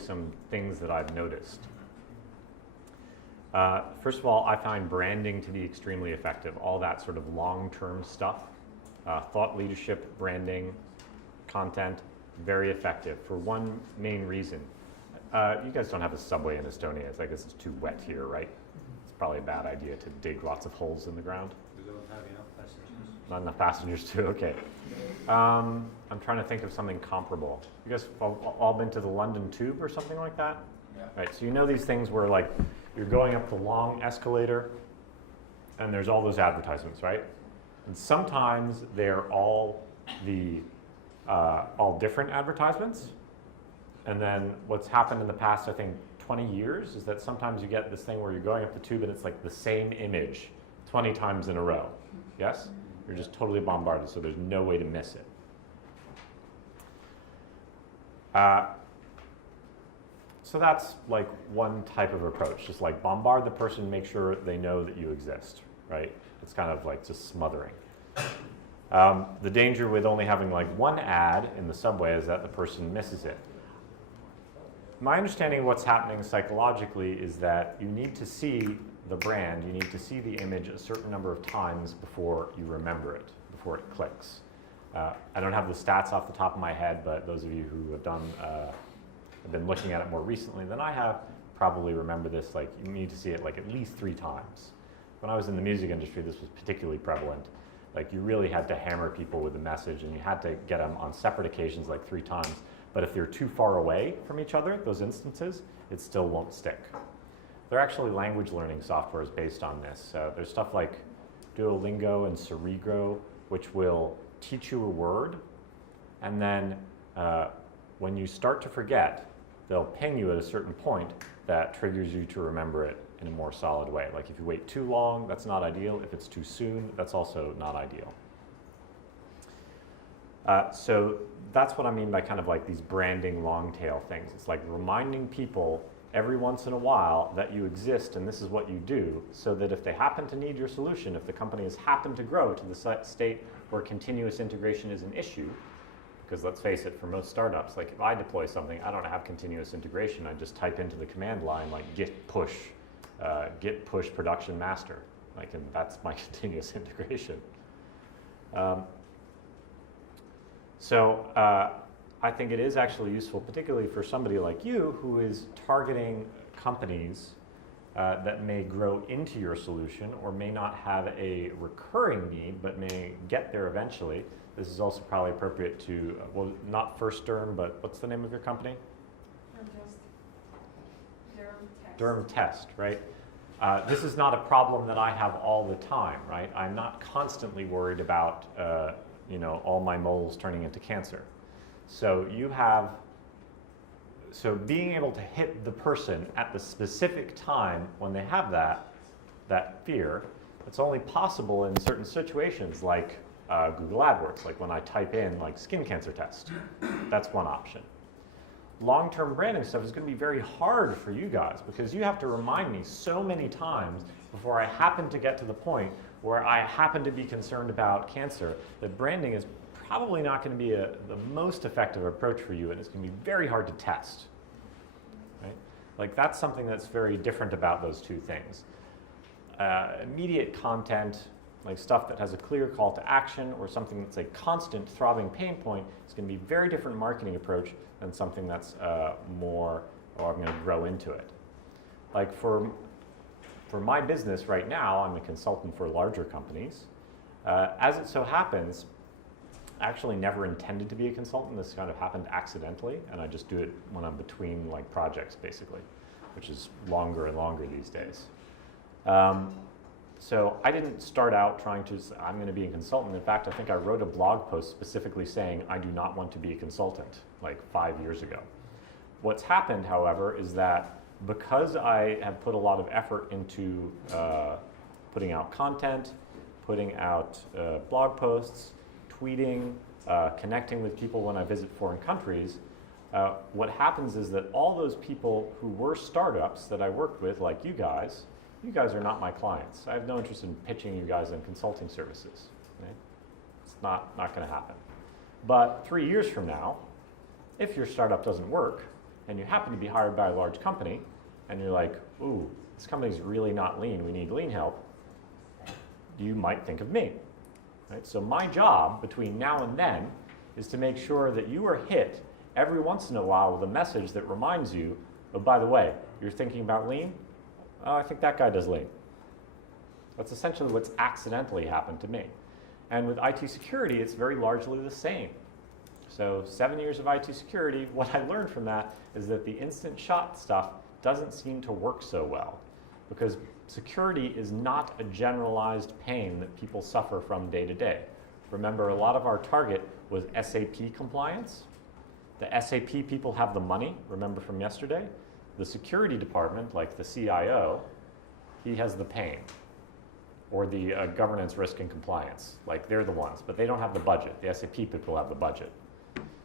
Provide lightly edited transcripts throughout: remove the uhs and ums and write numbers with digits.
some things that I've noticed. First of all, I find branding to be extremely effective. All that sort of long-term stuff, thought leadership, branding, content, very effective for one main reason. You guys don't have a subway in Estonia. I guess it's too wet here, right? It's probably a bad idea to dig lots of holes in the ground. We don't have enough passengers. Not enough passengers too, okay. I'm trying to think of something comparable. You guys all been to the London Tube or something like that? Yeah. Right, so you know these things where like you're going up the long escalator and there's all those advertisements, right? And sometimes they're all different advertisements. And then what's happened in the past, I think, 20 years is that sometimes you get this thing where you're going up the tube and it's like the same image 20 times in a row. Yes? You're just totally bombarded, so there's no way to miss it. So that's like one type of approach, just like bombard the person, make sure they know that you exist, right? It's kind of like just smothering. The danger with only having like one ad in the subway is that the person misses it. My understanding of what's happening psychologically is that you need to see the brand, you need to see the image a certain number of times before you remember it, before it clicks. I don't have the stats off the top of my head, but those of you who have been looking at it more recently than I have probably remember this. Like, you need to see it like at least 3 times. When I was in the music industry, this was particularly prevalent. Like, you really had to hammer people with the message, and you had to get them on separate occasions like 3 times. But if they're too far away from each other, those instances, it still won't stick. There are actually language learning softwares based on this. There's stuff like Duolingo and Cerebro, which will teach you a word, and then when you start to forget, they'll ping you at a certain point that triggers you to remember it in a more solid way. Like if you wait too long, that's not ideal. If it's too soon, that's also not ideal. So that's what I mean by kind of like these branding long tail things. It's like reminding people every once in a while that you exist and this is what you do, so that if they happen to need your solution, if the company has happened to grow to the state where continuous integration is an issue, because let's face it, for most startups, like if I deploy something, I don't have continuous integration. I just type into the command line like git push production master, like, and that's my continuous integration. I think it is actually useful, particularly for somebody like you who is targeting companies that may grow into your solution or may not have a recurring need but may get there eventually. This is also probably appropriate to, well, not First Derm, but what's the name of your company? Derm Test, right? This is not a problem that I have all the time, right? I'm not constantly worried about all my moles turning into cancer. So being able to hit the person at the specific time when they have that fear, it's only possible in certain situations like Google AdWords, like when I type in like skin cancer test. That's one option. Long-term branding stuff is going to be very hard for you guys because you have to remind me so many times before I happen to get to the point where I happen to be concerned about cancer that branding is probably not going to be the most effective approach for you, and it's going to be very hard to test. Right? Like that's something that's very different about those two things. Immediate content, like stuff that has a clear call to action or something that's a constant throbbing pain point, is going to be a very different marketing approach than something that's more, I'm going to grow into it. Like for my business right now, I'm a consultant for larger companies. As it so happens, I actually never intended to be a consultant. This kind of happened accidentally, and I just do it when I'm between like projects, basically, which is longer and longer these days. So I didn't start out trying to say, I'm going to be a consultant. In fact, I think I wrote a blog post specifically saying I do not want to be a consultant, like 5 years ago. What's happened, however, is that because I have put a lot of effort into putting out content, putting out blog posts, tweeting, connecting with people when I visit foreign countries, what happens is that all those people who were startups that I worked with, like you guys are not my clients. I have no interest in pitching you guys in consulting services. Right? It's not going to happen. But 3 years from now, if your startup doesn't work, and you happen to be hired by a large company, and you're like, ooh, this company's really not lean, we need lean help, you might think of me. Right? So my job between now and then is to make sure that you are hit every once in a while with a message that reminds you, oh, by the way, you're thinking about lean? Oh, I think that guy does lean. That's essentially what's accidentally happened to me. And with IT security, it's very largely the same. So 7 years of IT security, what I learned from that is that the instant shot stuff doesn't seem to work so well, because security is not a generalized pain that people suffer from day to day. Remember, a lot of our target was SAP compliance. The SAP people have the money, remember from yesterday? The security department, like the CIO, he has the pain. Or the governance, risk, and compliance. Like, they're the ones, but they don't have the budget. The SAP people have the budget.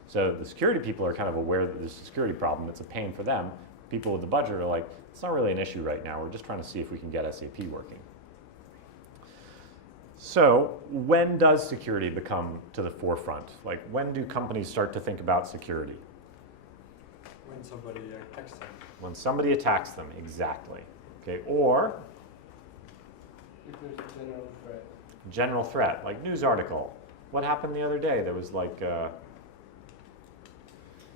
So the security people are kind of aware that there's a security problem. It's a pain for them. People with the budget are like, it's not really an issue right now. We're just trying to see if we can get SAP working. So when does security become to the forefront? Like, when do companies start to think about security? When somebody attacks them. When somebody attacks them, exactly. Okay, or If there's a general threat. general threat, like news article. What happened the other day? There was like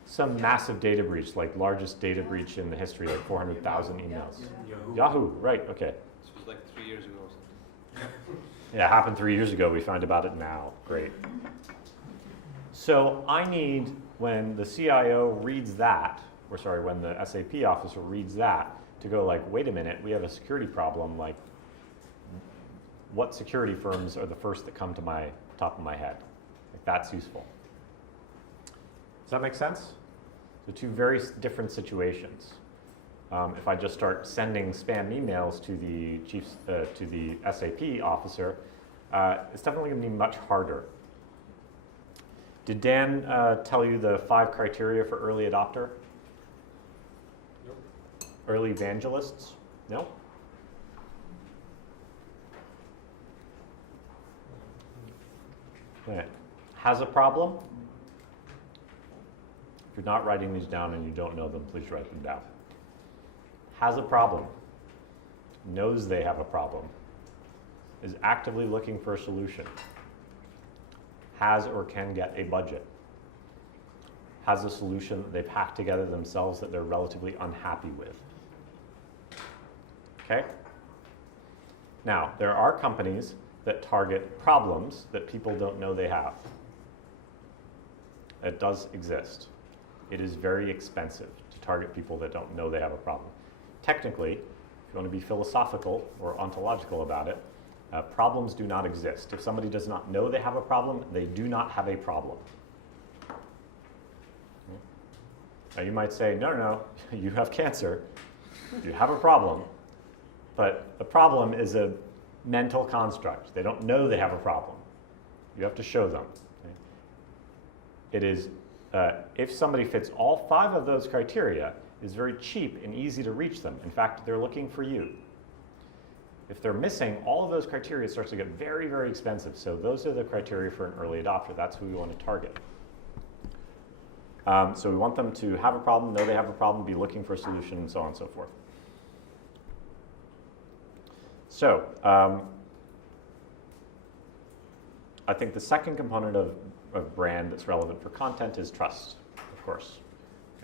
some massive data breach, like largest data breach in the history, like 400,000 emails. Yahoo, right, okay. This was like 3 years ago or something. Yeah, it happened 3 years ago. We find about it now. Great. So I need, when the CIO reads that, or sorry, when the SAP officer reads that, to go like, wait a minute, we have a security problem. Like, what security firms are the first that come to my top of my head? Like, that's useful. Does that make sense? So two very different situations. If I just start sending spam emails to the SAP officer, it's definitely going to be much harder. Did Dan tell you the 5 criteria for early adopter? Nope. Early evangelists? No? Okay. Has a problem? If you're not writing these down and you don't know them, please write them down. Has a problem, knows they have a problem, is actively looking for a solution, has or can get a budget, has a solution that they've hacked together themselves that they're relatively unhappy with. Okay? Now, there are companies that target problems that people don't know they have. It does exist. It is very expensive to target people that don't know they have a problem. Technically, if you want to be philosophical or ontological about it, problems do not exist. If somebody does not know they have a problem, they do not have a problem. Now you might say, no, you have cancer, you have a problem, but a problem is a mental construct. They don't know they have a problem. You have to show them. Okay? It is, if somebody fits all 5 of those criteria, it's very cheap and easy to reach them. In fact, they're looking for you. If they're missing all of those criteria, it starts to get very, very expensive. So those are the criteria for an early adopter. That's who we want to target. So we want them to have a problem, know they have a problem, be looking for a solution, and so on and so forth. So I think the second component of brand that's relevant for content is trust, of course.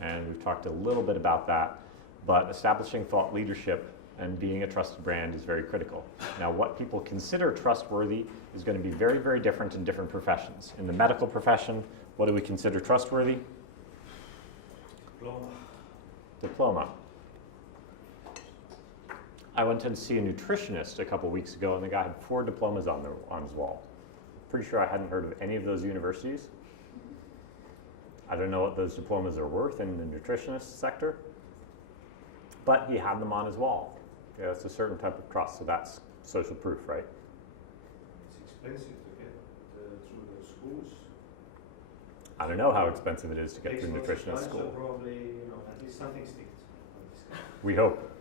And we've talked a little bit about that, but establishing thought leadership and being a trusted brand is very critical. Now, what people consider trustworthy is going to be very, very different in different professions. In the medical profession, what do we consider trustworthy? Diploma. I went to see a nutritionist a couple weeks ago, and the guy had 4 diplomas on his wall. Pretty sure I hadn't heard of any of those universities. I don't know what those diplomas are worth in the nutritionist sector, but he had them on his wall. Yeah, it's a certain type of trust, so that's social proof, right? It's expensive to get through the schools. I don't know how expensive it is to get through nutritionist So school. probably, at least something sticks. We hope.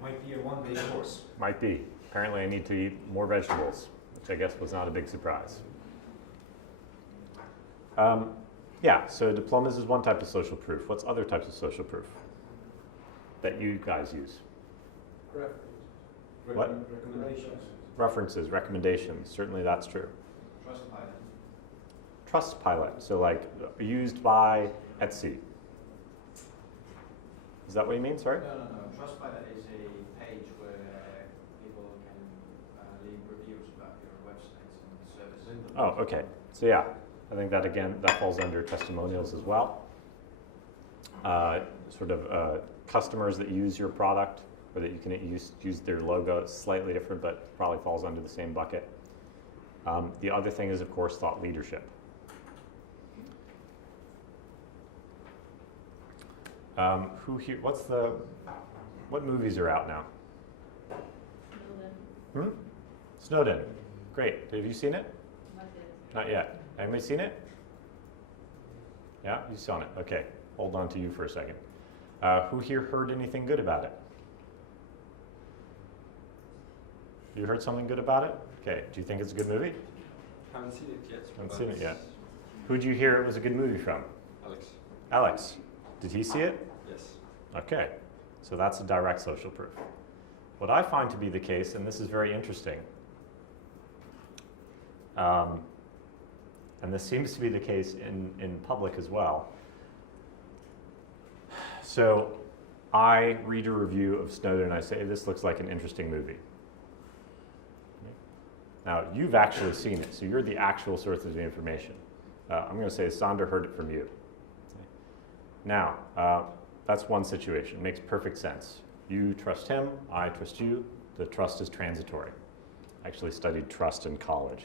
Might be a one-day course. Might be. Apparently I need to eat more vegetables, which I guess was not a big surprise. Yeah, so diplomas is one type of social proof. What's other types of social proof that you guys use? Reference. What? Recommendations. References, recommendations, certainly that's true. Trustpilot. Trustpilot, so like used by Etsy. Is that what you mean, sorry? No. Trustpilot is a page where people can leave reviews about your websites and services. Oh, okay. So yeah, I think that again, that falls under testimonials as well. Customers that use your product or that you can use their logo. It's slightly different, but probably falls under the same bucket. The other thing is, of course, thought leadership. Who here? What movies are out now? Snowden. Snowden. Great. Have you seen it? Not yet. Not yet. Anybody seen it? Yeah, you saw it. Okay. Hold on to you for a second. Who here heard anything good about it? You heard something good about it? Okay. Do you think it's a good movie? Haven't seen it yet. Haven't seen it yet. Who'd you hear it was a good movie from? Alex. Alex. Did he see it? Yes. Okay. So that's a direct social proof. What I find to be the case, and this is very interesting, and this seems to be the case in public as well. So I read a review of Snowden and I say, this looks like an interesting movie. Now, you've actually seen it, so you're the actual source of the information. I'm going to say Sander heard it from you. Now, that's one situation. Makes perfect sense. You trust him, I trust you. The trust is transitory. I actually studied trust in college.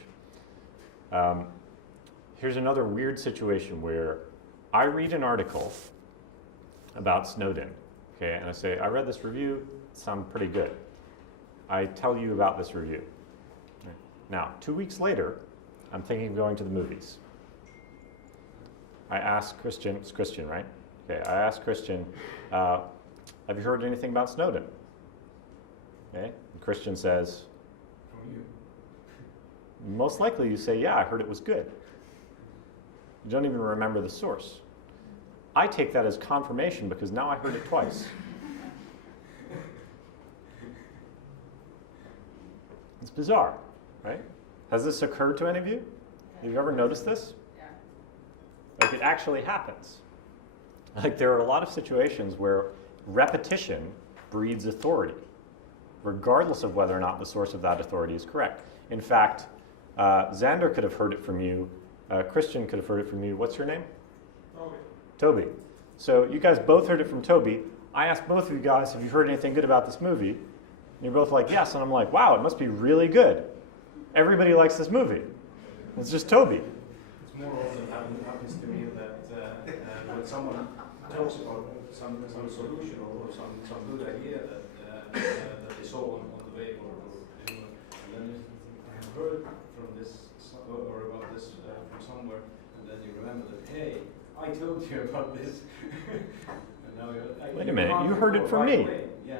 Here's another weird situation where I read an article about Snowden, okay, and I say, I read this review, it sounded pretty good. I tell you about this review. Now, 2 weeks later, I'm thinking of going to the movies. I ask Christian, it's Christian, right? Okay, I asked Christian, have you heard anything about Snowden? Okay, and Christian says, From you. most likely you say, yeah, I heard it was good. You don't even remember the source. I take that as confirmation because now I heard it twice. It's bizarre, right? Has this occurred to any of you? Have you ever noticed this? Yeah. Like it actually happens. Like there are a lot of situations where repetition breeds authority, regardless of whether or not the source of that authority is correct. In fact, Xander could have heard it from you. Christian could have heard it from you. What's your name? Toby. So you guys both heard it from Toby. I asked both of you guys, have you heard anything good about this movie? And you're both like, yes. And I'm like, wow, it must be really good. Everybody likes this movie. It's just Toby. It's more often happens to me that when someone talks about some solution or some good idea that they saw on the web and then I have heard from this or about this from somewhere, and then you remember that, hey, I told you about this. And now Wait a minute, you heard it from me. Yeah.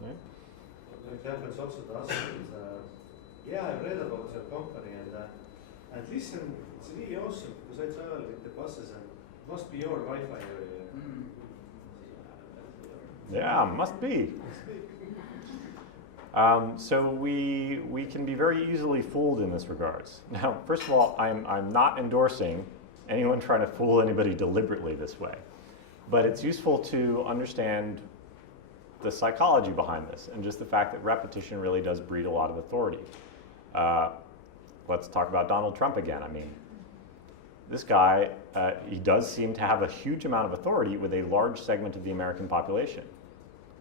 Right? What happens also to us is, yeah, I read about your company and listen, it's really awesome because I travel with the buses and it must be your Wi-Fi area. Yeah, must be. So we can be very easily fooled in this regards. Now, first of all, I'm not endorsing anyone trying to fool anybody deliberately this way, but it's useful to understand the psychology behind this and just the fact that repetition really does breed a lot of authority. Let's talk about Donald Trump again. I mean, this guy, he does seem to have a huge amount of authority with a large segment of the American population.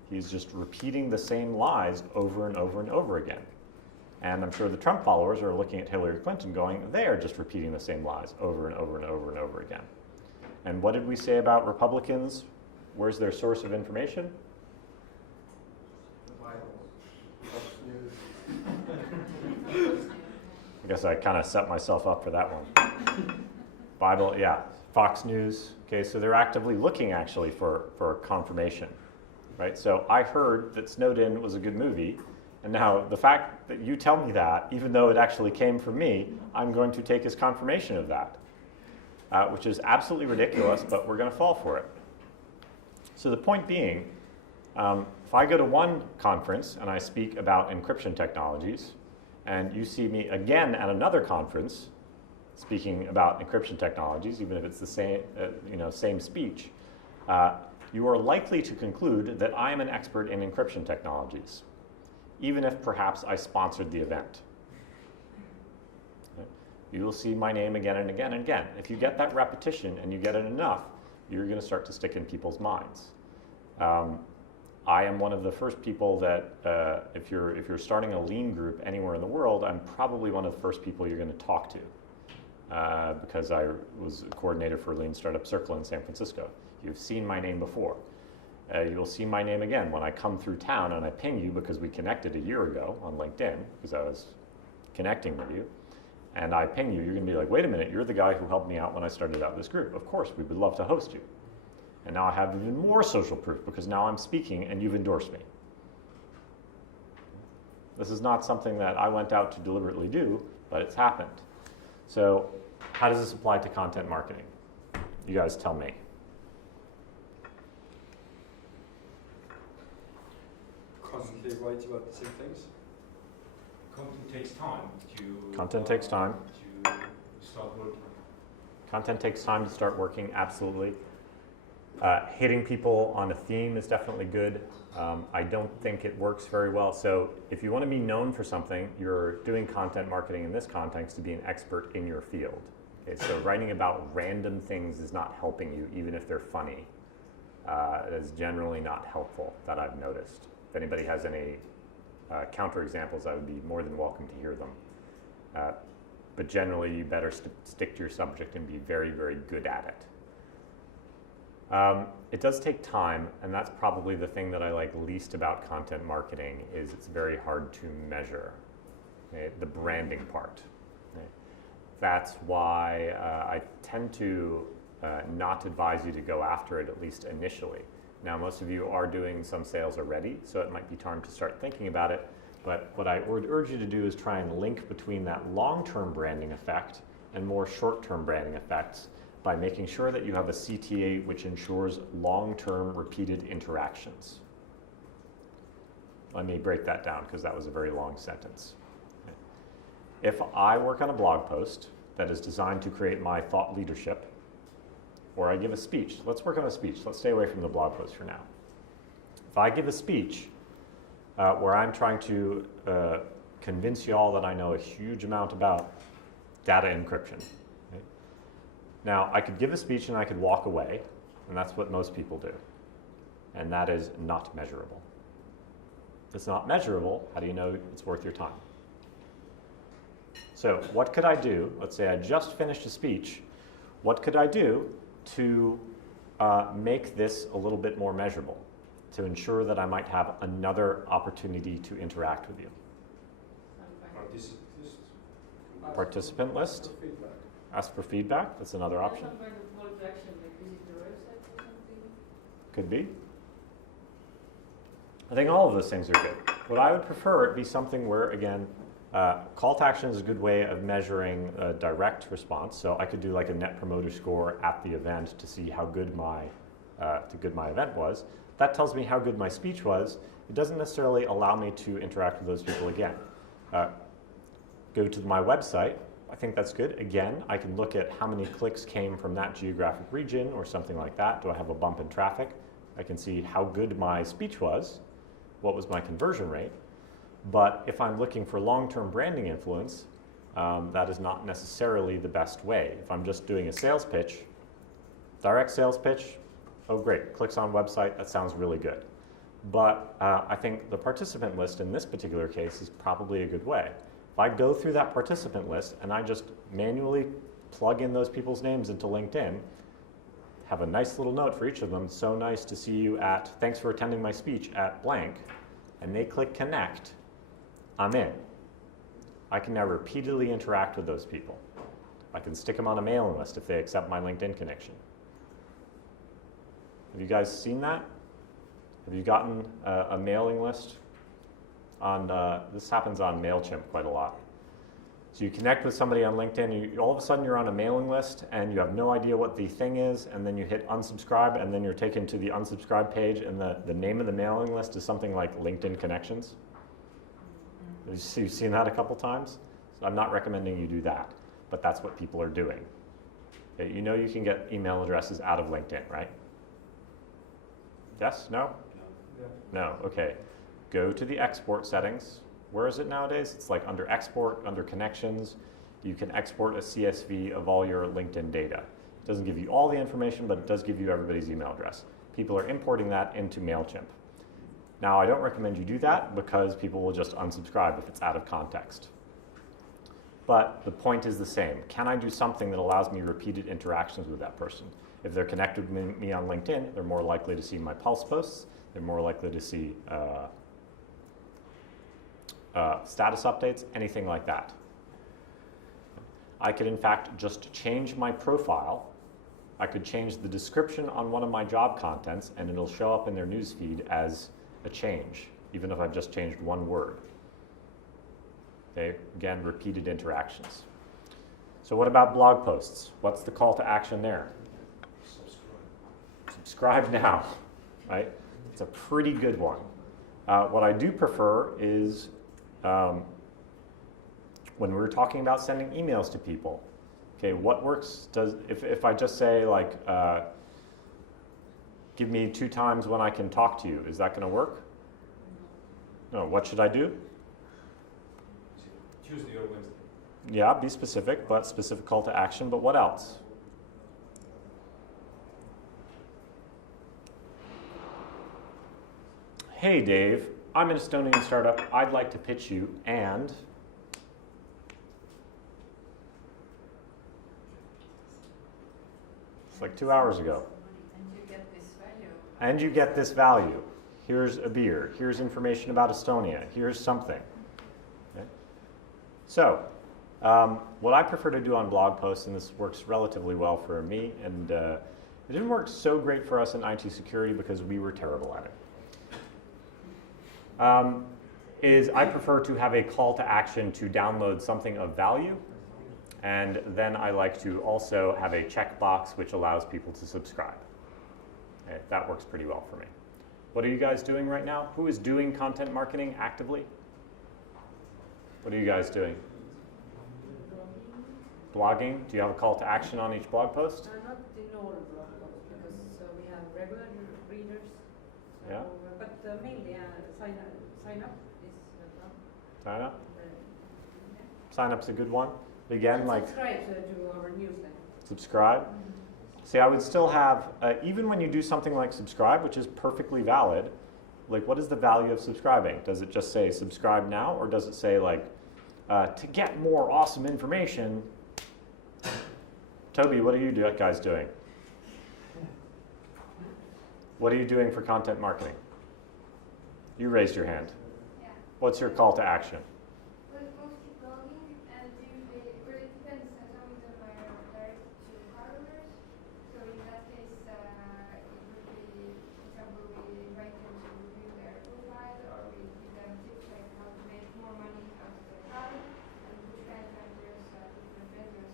He's just repeating the same lies over and over and over again. And I'm sure the Trump followers are looking at Hillary Clinton going, they are just repeating the same lies over and over and over and over again. And what did we say about Republicans? Where's their source of information? I guess I kind of set myself up for that one. Bible, yeah, Fox News. Okay, so they're actively looking actually for confirmation, right? So I heard that Snowden was a good movie, and now the fact that you tell me that, even though it actually came from me, I'm going to take as confirmation of that. which is absolutely ridiculous, but we're going to fall for it. So the point being, if I go to one conference and I speak about encryption technologies, and you see me again at another conference speaking about encryption technologies, even if it's the same, same speech, you are likely to conclude that I am an expert in encryption technologies, even if perhaps I sponsored the event. You will see my name again and again and again. If you get that repetition and you get it enough, you're going to start to stick in people's minds. I am one of the first people that, if you're starting a lean group anywhere in the world, I'm probably one of the first people you're going to talk to, because I was a coordinator for Lean Startup Circle in San Francisco. You've seen my name before. You will see my name again when I come through town and I ping you because we connected a year ago on LinkedIn because I was connecting with you. And I ping you, you're going to be like, wait a minute, you're the guy who helped me out when I started out this group. Of course, we would love to host you. And now I have even more social proof because now I'm speaking and you've endorsed me. This is not something that I went out to deliberately do, but it's happened. So how does this apply to content marketing? You guys tell me. Constantly write about the same things. Content takes time to. Content takes time. To start working. Content takes time to start working, absolutely. Hitting people on a theme is definitely good. I don't think it works very well. So if you want to be known for something, you're doing content marketing in this context to be an expert in your field. Okay, so writing about random things is not helping you, even if they're funny. It is generally not helpful, that I've noticed. If anybody has any counterexamples, I would be more than welcome to hear them. But generally, you better stick to your subject and be very, very good at it. It does take time, and that's probably the thing that I like least about content marketing is it's very hard to measure, okay? The branding part. Okay? That's why I tend to not advise you to go after it, at least initially. Now, most of you are doing some sales already, so it might be time to start thinking about it. But what I would urge you to do is try and link between that long-term branding effect and more short-term branding effects by making sure that you have a CTA which ensures long-term repeated interactions. Let me break that down because that was a very long sentence. Okay. If I work on a blog post that is designed to create my thought leadership, or I give a speech, let's work on a speech. Let's stay away from the blog post for now. If I give a speech where I'm trying to convince you all that I know a huge amount about data encryption. Okay? Now, I could give a speech and I could walk away, and that's what most people do. And that is not measurable. If it's not measurable, how do you know it's worth your time? So what could I do? Let's say I just finished a speech. What could I do to make this a little bit more measurable, to ensure that I might have another opportunity to interact with you? Participant list. Ask for feedback. That's another option. Some kind of call to action, like visit the website or something. Could be. I think all of those things are good. What I would prefer it be something where, again, call to action is a good way of measuring a direct response. So I could do like a net promoter score at the event to see how good my event was. That tells me how good my speech was. It doesn't necessarily allow me to interact with those people again. Go to my website. I think that's good. Again, I can look at how many clicks came from that geographic region or something like that. Do I have a bump in traffic? I can see how good my speech was. What was my conversion rate? But if I'm looking for long-term branding influence, that is not necessarily the best way. If I'm just doing a sales pitch, direct sales pitch, oh great, clicks on website, that sounds really good. But I think the participant list in this particular case is probably a good way. If I go through that participant list and I just manually plug in those people's names into LinkedIn, have a nice little note for each of them, so nice to see you at, thanks for attending my speech at blank, and they click connect, I'm in. I can now repeatedly interact with those people. I can stick them on a mailing list if they accept my LinkedIn connection. Have you guys seen that? Have you gotten a mailing list? This happens on MailChimp quite a lot. So you connect with somebody on LinkedIn, all of a sudden you're on a mailing list and you have no idea what the thing is, and then you hit unsubscribe, and then you're taken to the unsubscribe page, and the name of the mailing list is something like LinkedIn Connections. You've seen that a couple times? So I'm not recommending you do that, but that's what people are doing. Okay, you know you can get email addresses out of LinkedIn, right? Yes? No? No, okay. Go to the export settings. Where is it nowadays? It's like under export, under connections. You can export a CSV of all your LinkedIn data. It doesn't give you all the information, but it does give you everybody's email address. People are importing that into MailChimp. Now, I don't recommend you do that because people will just unsubscribe if it's out of context. But the point is the same. Can I do something that allows me repeated interactions with that person? If they're connected with me on LinkedIn, they're more likely to see my pulse posts. They're more likely to see status updates, anything like that. I could, in fact, just change my profile. I could change the description on one of my job contents, and it'll show up in their newsfeed as a change, even if I've just changed one word. Okay, again, repeated interactions. So what about blog posts? What's the call to action there? Subscribe now, right? It's a pretty good one. What I do prefer is when we're talking about sending emails to people, okay, what works? If I just say like, give me 2 times when I can talk to you, is that going to work? No, what should I do? Tuesday or Wednesday. Yeah, be specific, but specific call to action, but what else? Hey Dave, I'm an Estonian startup. I'd like to pitch you, and it's like 2 hours ago. And you get this value. And you get this value. Here's a beer. Here's information about Estonia. Here's something. Okay. So, what I prefer to do on blog posts, and this works relatively well for me, and it didn't work so great for us in IT security because we were terrible at it. Is I prefer to have a call to action to download something of value, and then I like to also have a checkbox which allows people to subscribe. Okay, that works pretty well for me. What are you guys doing right now? Who is doing content marketing actively? What are you guys doing? Blogging? Do you have a call to action on each blog post? Not in all blog posts, because we have regular readers. So, Yeah. But mainly sign up is well. Sign up? Yeah. Sign up's a good one. Again, like Subscribe to our newsletter. subscribe. See, I would still have, even when you do something like subscribe, which is perfectly valid, like what is the value of subscribing? Does it just say subscribe now, or does it say like, to get more awesome information? Toby, what are you guys doing? What are you doing for content marketing? You raised your hand. Yeah. What's your call to action? Well, mostly blogging, and usually, well, it depends. Some of them are direct to car owners. So in that case, it would be, for example, we invite them to review their profile, or we give them tips like how to make more money out of their car, and which kind of vendors different vendors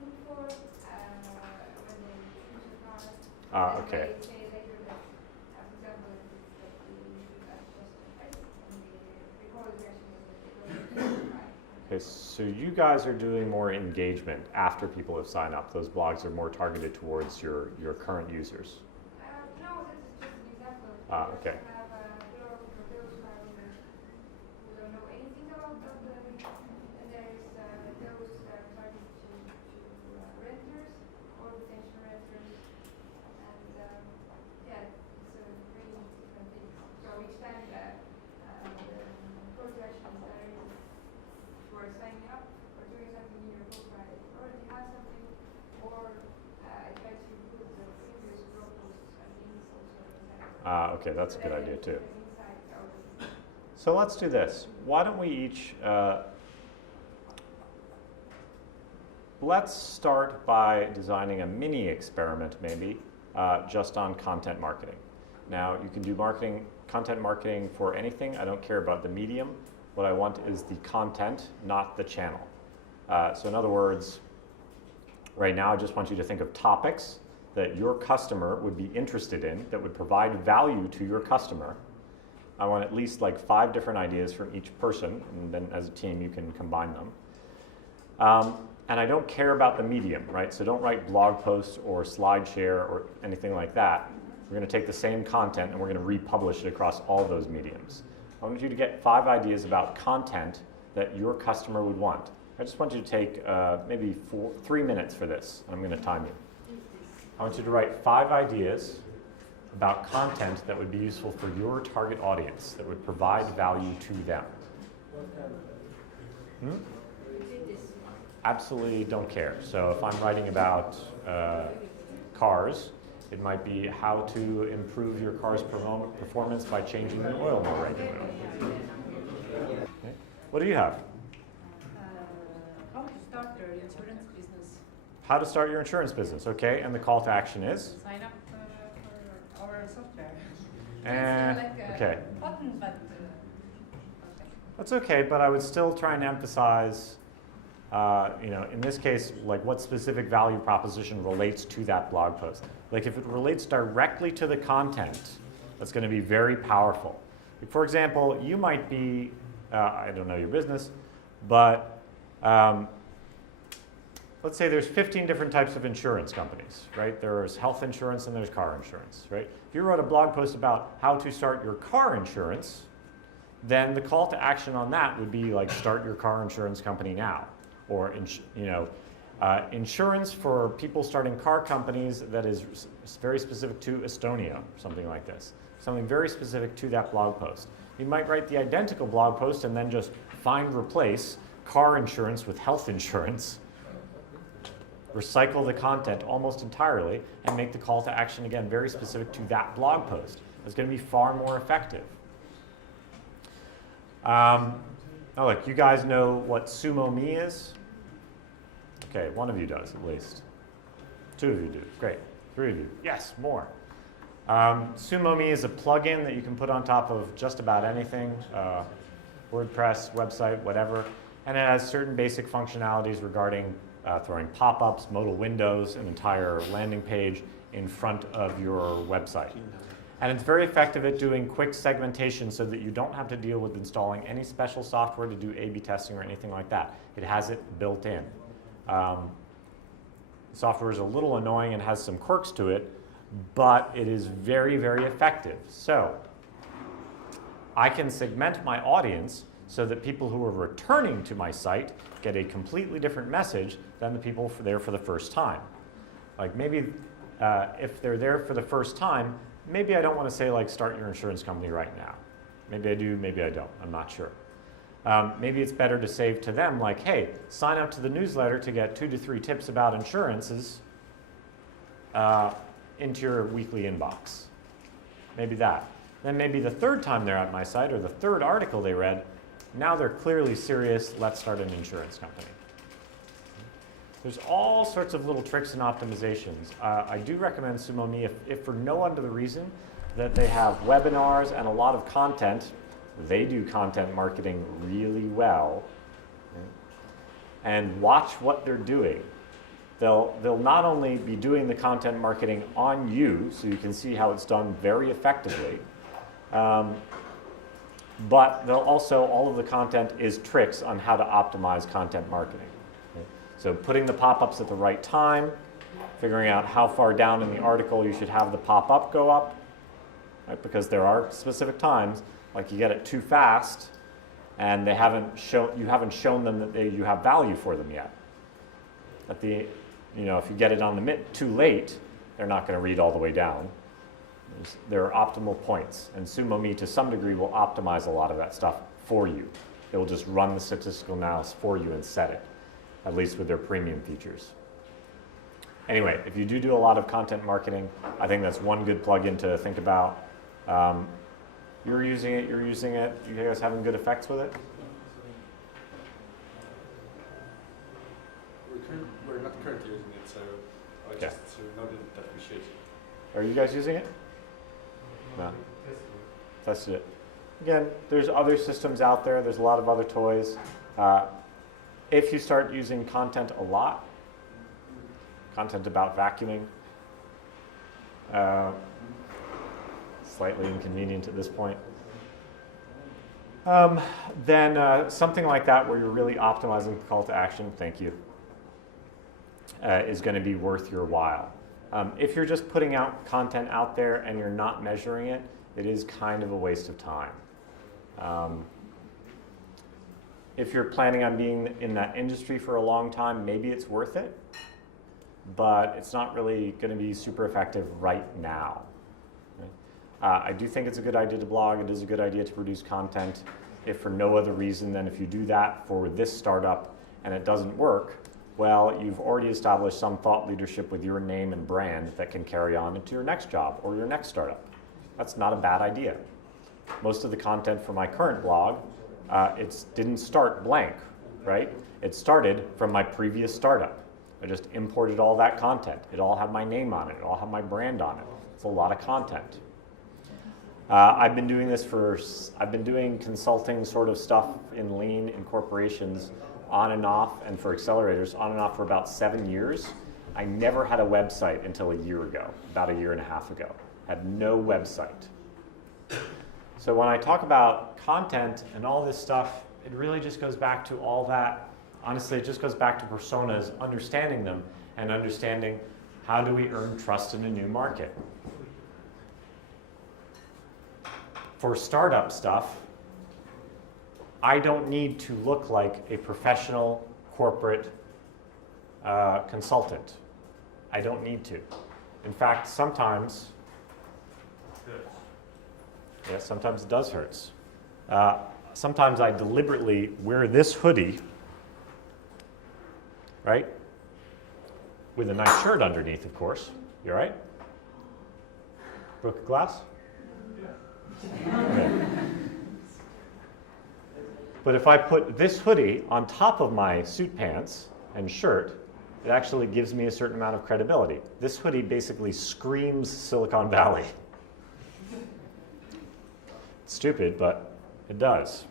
look for when they choose a car. And Okay. they say later that, for example, if it's like we should adjust the price, and the call to action is that they don't buy. Okay, so you guys are doing more engagement after people have signed up. Those blogs are more targeted towards your current users. No, this is just an example. Okay. We have for those who don't know anything about the and there's those that are targeted to renters or potential renters, and yeah, it's a range of different things. So each time the call to action is directed for signing up or doing something in your profile, if you already have something, or I try to put the previous blog posts and links also inside. Okay, that's a good idea too. Inside our So let's do this. Why don't we each, let's start by designing a mini experiment maybe, just on content marketing. Now you can do content marketing for anything. I don't care about the medium. What I want is the content, not the channel. So in other words, right now I just want you to think of topics that your customer would be interested in, that would provide value to your customer. I want at least like 5 different ideas from each person, and then as a team you can combine them. And I don't care about the medium, right? So don't write blog posts or SlideShare or anything like that. We're going to take the same content and we're going to republish it across all those mediums. I want you to get 5 ideas about content that your customer would want. I just want you to take maybe 3 minutes for this. I'm going to time you. I want you to write 5 ideas about content that would be useful for your target audience, that would provide value to them. Absolutely don't care. So if I'm writing about cars, it might be how to improve your car's performance by changing the oil more regularly. Okay. What do you have? How to start your insurance business. How to start your insurance business, okay, and the call to action is? Sign up for our software. Okay. Button, but That's okay, but I would still try and emphasize, in this case, like what specific value proposition relates to that blog post. Like if it relates directly to the content, that's going to be very powerful. Like for example, you might be, I don't know your business, but let's say there's 15 different types of insurance companies, right? There's health insurance and there's car insurance, right? If you wrote a blog post about how to start your car insurance, then the call to action on that would be like start your car insurance company now, or insurance for people starting car companies that is very specific to Estonia, or something like this. Something very specific to that blog post. You might write the identical blog post and then just replace car insurance with health insurance, recycle the content almost entirely, and make the call to action again very specific to that blog post. It's going to be far more effective. Now look, you guys know what Sumo Me is? Okay, one of you does at least. 2 of you do, great. 3 of you, yes, more. Sumo Me is a plugin that you can put on top of just about anything, WordPress, website, whatever, and it has certain basic functionalities regarding throwing pop-ups, modal windows, an entire landing page in front of your website. And it's very effective at doing quick segmentation so that you don't have to deal with installing any special software to do A/B testing or anything like that. It has it built in. The software is a little annoying and has some quirks to it, but it is very, very effective. So I can segment my audience so that people who are returning to my site get a completely different message than the people there for the first time. Like maybe if they're there for the first time, maybe I don't want to say like start your insurance company right now. Maybe I do, maybe I don't, I'm not sure. Maybe it's better to say to them like, hey, sign up to the newsletter to get 2 to 3 tips about insurances into your weekly inbox. Maybe that. Then maybe the 3rd time they're at my site or the 3rd article they read, now they're clearly serious, let's start an insurance company. There's all sorts of little tricks and optimizations. I do recommend Sumo Me if for no other reason that they have webinars and a lot of content. They do content marketing really well. Right? And watch what they're doing. They'll not only be doing the content marketing on you, so you can see how it's done very effectively, but they'll also, all of the content is tricks on how to optimize content marketing. Okay? So putting the pop-ups at the right time, figuring out how far down in the article you should have the pop-up go up, right? Because there are specific times, like you get it too fast, and you haven't shown them that you have value for them yet. If you get it on the too late, they're not going to read all the way down. There are optimal points, and Sumo Me to some degree will optimize a lot of that stuff for you. It will just run the statistical analysis for you and set it, at least with their premium features. Anyway, if you do a lot of content marketing, I think that's one good plugin to think about. You're using it, you guys having good effects with it? We're not currently using it, so I Okay. just noted that we should. Are you guys using it? No. Tested it. Again, there's other systems out there. There's a lot of other toys. If you start using content a lot, content about vacuuming, slightly inconvenient at this point, then something like that where you're really optimizing the call to action, thank you, is going to be worth your while. If you're just putting out content out there and you're not measuring it, it is kind of a waste of time. If you're planning on being in that industry for a long time, maybe it's worth it, but it's not really going to be super effective right now. Right? I do think it's a good idea to blog. It is a good idea to produce content, if for no other reason than if you do that for this startup and it doesn't work, well, you've already established some thought leadership with your name and brand that can carry on into your next job or your next startup. That's not a bad idea. Most of the content for my current blog, it didn't start blank, right? It started from my previous startup. I just imported all that content. It all had my name on it. It all had my brand on it. It's a lot of content. I've been doing consulting sort of stuff in lean in corporations on and off, and for accelerators on and off for about 7 years. I never had a website until a year ago, about a year and a half ago. Had no website. So when I talk about content and all this stuff, it really just goes back to all that. Honestly, it just goes back to personas, understanding them, and understanding how do we earn trust in a new market. For startup stuff, I don't need to look like a professional corporate consultant. I don't need to. In fact, sometimes it does hurt. Sometimes I deliberately wear this hoodie, right? With a nice shirt underneath, of course. You all right? Broke a glass? Okay. But if I put this hoodie on top of my suit pants and shirt, it actually gives me a certain amount of credibility. This hoodie basically screams Silicon Valley. It's stupid, but it does.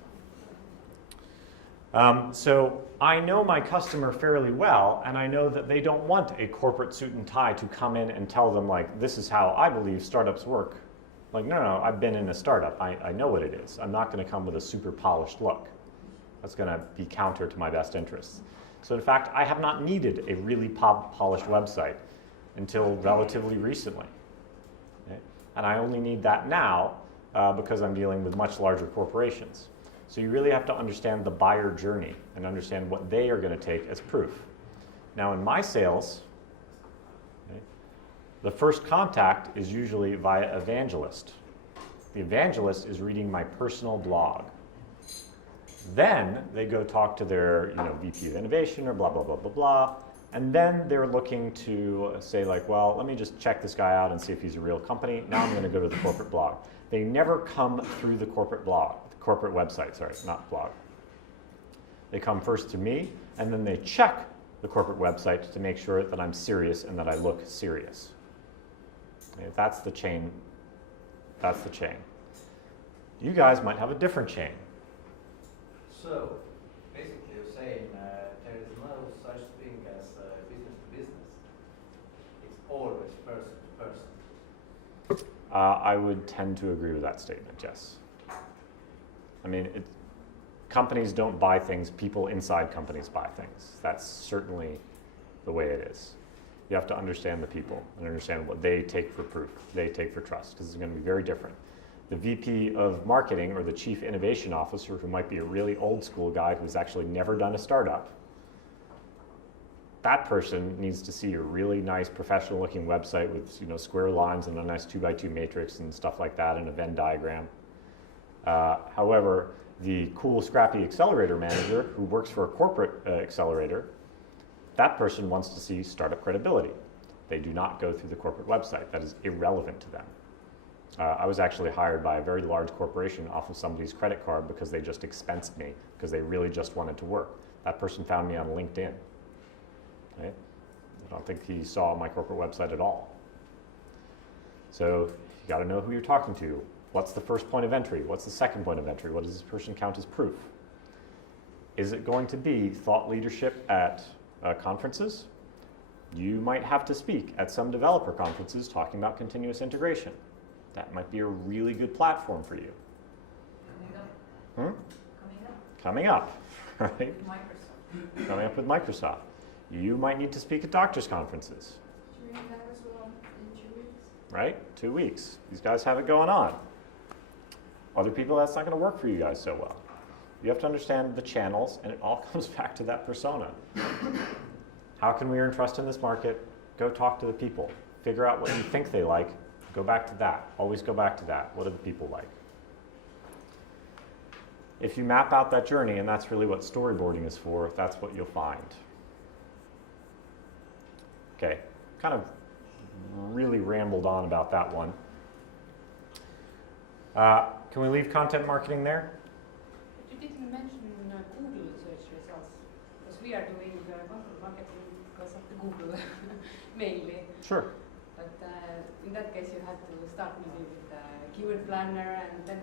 So I know my customer fairly well, and I know that they don't want a corporate suit and tie to come in and tell them, like, this is how I believe startups work. Like, no, I've been in a startup. I know what it is. I'm not going to come with a super polished look. That's going to be counter to my best interests. So in fact, I have not needed a really polished website until relatively recently. Okay? And I only need that now because I'm dealing with much larger corporations. So you really have to understand the buyer journey and understand what they are going to take as proof. Now in my sales, okay, the first contact is usually via evangelist. The evangelist is reading my personal blog. Then they go talk to their VP of innovation or blah, blah, blah, blah, blah. And then they're looking to say, like, well, let me just check this guy out and see if he's a real company. Now I'm going to go to the corporate blog. They never come through the corporate blog, the corporate website, sorry, not blog. They come first to me, and then they check the corporate website to make sure that I'm serious and that I look serious. Okay, that's the chain. That's the chain. You guys might have a different chain. So, basically you're saying there is no such thing as business to business. It's always person to person. I would tend to agree with that statement, yes. I mean, companies don't buy things, people inside companies buy things. That's certainly the way it is. You have to understand the people and understand what they take for proof, they take for trust, because it's going to be very different. The VP of marketing or the chief innovation officer, who might be a really old school guy who's actually never done a startup, that person needs to see a really nice professional looking website with square lines and a nice 2x2 matrix and stuff like that and a Venn diagram. However, the cool scrappy accelerator manager who works for a corporate accelerator, that person wants to see startup credibility. They do not go through the corporate website. That is irrelevant to them. I was actually hired by a very large corporation off of somebody's credit card because they just expensed me because they really just wanted to work. That person found me on LinkedIn. Right? I don't think he saw my corporate website at all. So you got to know who you're talking to. What's the first point of entry? What's the second point of entry? What does this person count as proof? Is it going to be thought leadership at conferences? You might have to speak at some developer conferences talking about continuous integration. That might be a really good platform for you. Coming up. Coming up, right? With Microsoft. Coming up with Microsoft. You might need to speak at doctors' conferences, During that as well, in 2 weeks. right? 2 weeks. These guys have it going on. Other people, that's not going to work for you guys so well. You have to understand the channels, and it all comes back to that persona. How can we earn trust in this market? Go talk to the people. Figure out what you think they like. Go back to that. Always go back to that. What do the people like? If you map out that journey, and that's really what storyboarding is for, that's what you'll find. Okay, kind of really rambled on about that one. Can we leave content marketing there? But you didn't mention Google search results, because we are doing content marketing because of the Google mainly. Sure. But in that case, you had to start maybe with keyword planner and then.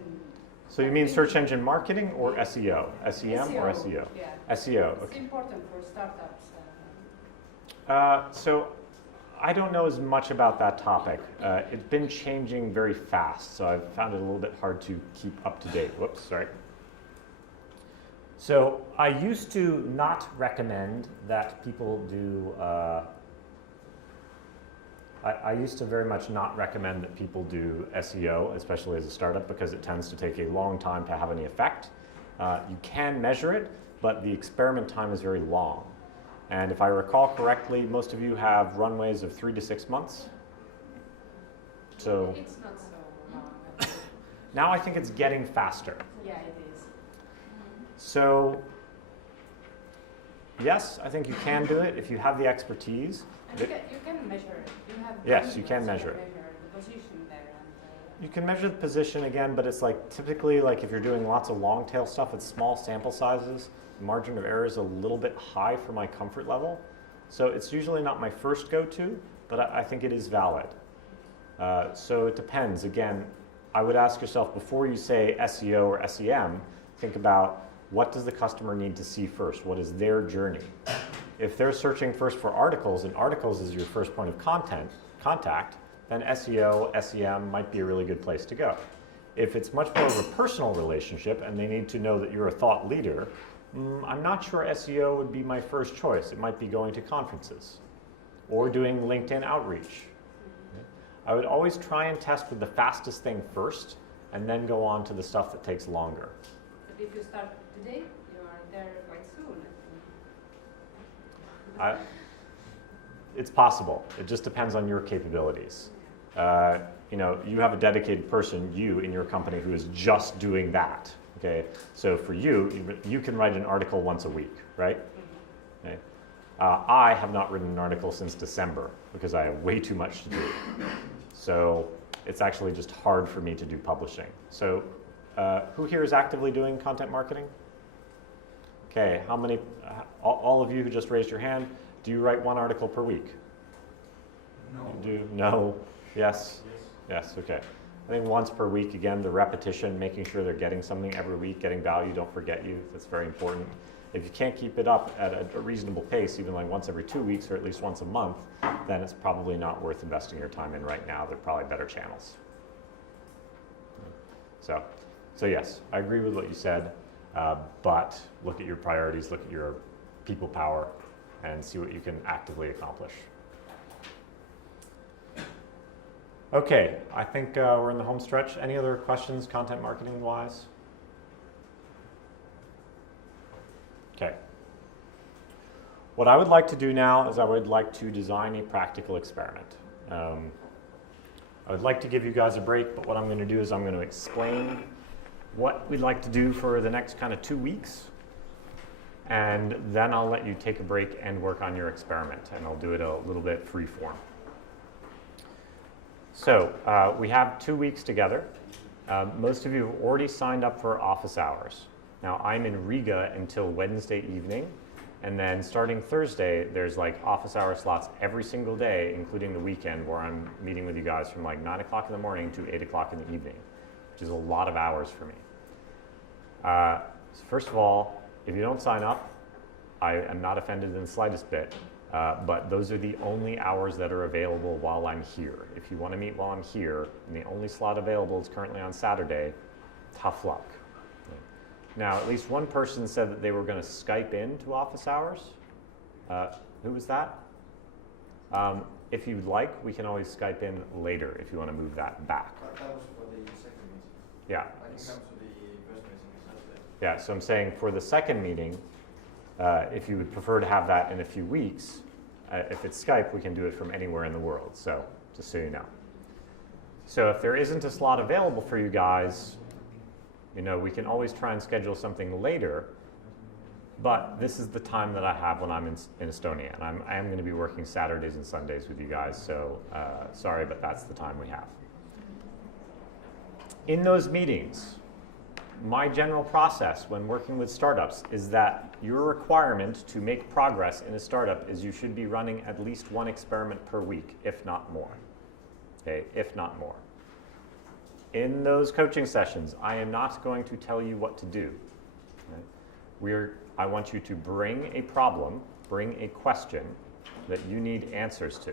So you mean search engine marketing or SEO? SEM or SEO? Yeah. SEO, It's okay. important for startups. So I don't know as much about that topic. It's been changing very fast, so I've found it a little bit hard to keep up to date. Whoops, sorry. So I used to not recommend that people do, I used to very much not recommend that people do SEO, especially as a startup, because it tends to take a long time to have any effect. You can measure it, but the experiment time is very long. And if I recall correctly, most of you have runways of 3 to 6 months. So It's not so long. now I think it's getting faster. Yeah, it is. So yes, I think you can do it if you have the expertise. And you can measure it. You have Yes, you can tools measure that it. measure the position there. And, You can measure the position again, but it's like typically like if you're doing lots of long tail stuff with small sample sizes, the margin of error is a little bit high for my comfort level. So it's usually not my first go-to, but I think it is valid. So it depends. Again, I would ask yourself before you say SEO or SEM, think about what does the customer need to see first? What is their journey? If they're searching first for articles, and articles is your first point of contact, then SEO, SEM might be a really good place to go. If it's much more of a personal relationship and they need to know that you're a thought leader, I'm not sure SEO would be my first choice. It might be going to conferences or doing LinkedIn outreach. I would always try and test with the fastest thing first and then go on to the stuff that takes longer. but if you start today, you are there quite soon. It's possible. It just depends on your capabilities. You know, you have a dedicated person, you in your company, who is just doing that. Okay, so for you can write an article once a week, right? Okay. I have not written an article since December because I have way too much to do. So it's actually just hard for me to do publishing. So who here is actively doing content marketing? Okay, how many, all of you who just raised your hand, do you write one article per week? No. You do? No? Yes? Yes, okay. I think once per week, again, the repetition, making sure they're getting something every week, getting value, don't forget you, that's very important. If you can't keep it up at a reasonable pace, even like once every 2 weeks or at least once a month, then it's probably not worth investing your time in right now. There are probably better channels. So yes, I agree with what you said, but look at your priorities, look at your people power, and see what you can actively accomplish. Okay, I think we're in the home stretch. Any other questions, content marketing wise? Okay. What I would like to do now is I would like to design a practical experiment. I would like to give you guys a break, but what I'm going to do is I'm going to explain what we'd like to do for the next kind of 2 weeks. And then I'll let you take a break and work on your experiment, and I'll do it a little bit free form. So we have 2 weeks together. Most of you have already signed up for office hours. Now I'm in Riga until Wednesday evening, and then starting Thursday, there's like office hour slots every single day, including the weekend, where I'm meeting with you guys from like 9 o'clock in the morning to 8 o'clock in the evening. which is a lot of hours for me. So first of all, if you don't sign up, I am not offended in the slightest bit, but those are the only hours that are available while I'm here. If you want to meet while I'm here, and the only slot available is currently on Saturday, tough luck. Now, at least one person said that they were going to Skype in to office hours. Who was that? If you'd like, we can always Skype in later if you want to move that back. That was for the second meeting. Yeah. I can come to the first meeting on Saturday. Yeah, so I'm saying for the second meeting, if you would prefer to have that in a few weeks, if it's Skype, we can do it from anywhere in the world, so just so you know. So if there isn't a slot available for you guys, you know, we can always try and schedule something later, but this is the time that I have when I'm in Estonia, and I am going to be working Saturdays and Sundays with you guys, so sorry, but that's the time we have. In those meetings, my general process when working with startups is that your requirement to make progress in a startup is you should be running at least one experiment per week, if not more. Okay, if not more. In those coaching sessions, I am not going to tell you what to do. Okay? I want you to bring a problem, bring a question that you need answers to.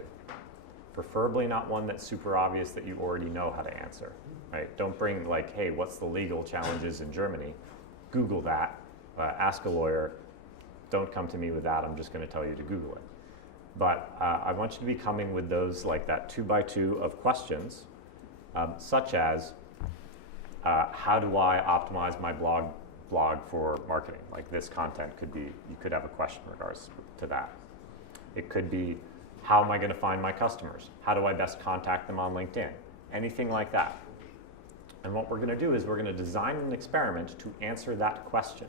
Preferably not one that's super obvious that you already know how to answer. Right? Don't bring like, hey, what's the legal challenges in Germany? Google that, ask a lawyer. Don't come to me with that, I'm just going to tell you to Google it. But I want you to be coming with those, like that 2x2 of questions, such as, how do I optimize my blog for marketing? Like this content could be, you could have a question in regards to that. It could be, how am I going to find my customers? How do I best contact them on LinkedIn? Anything like that. And what we're going to do is we're going to design an experiment to answer that question.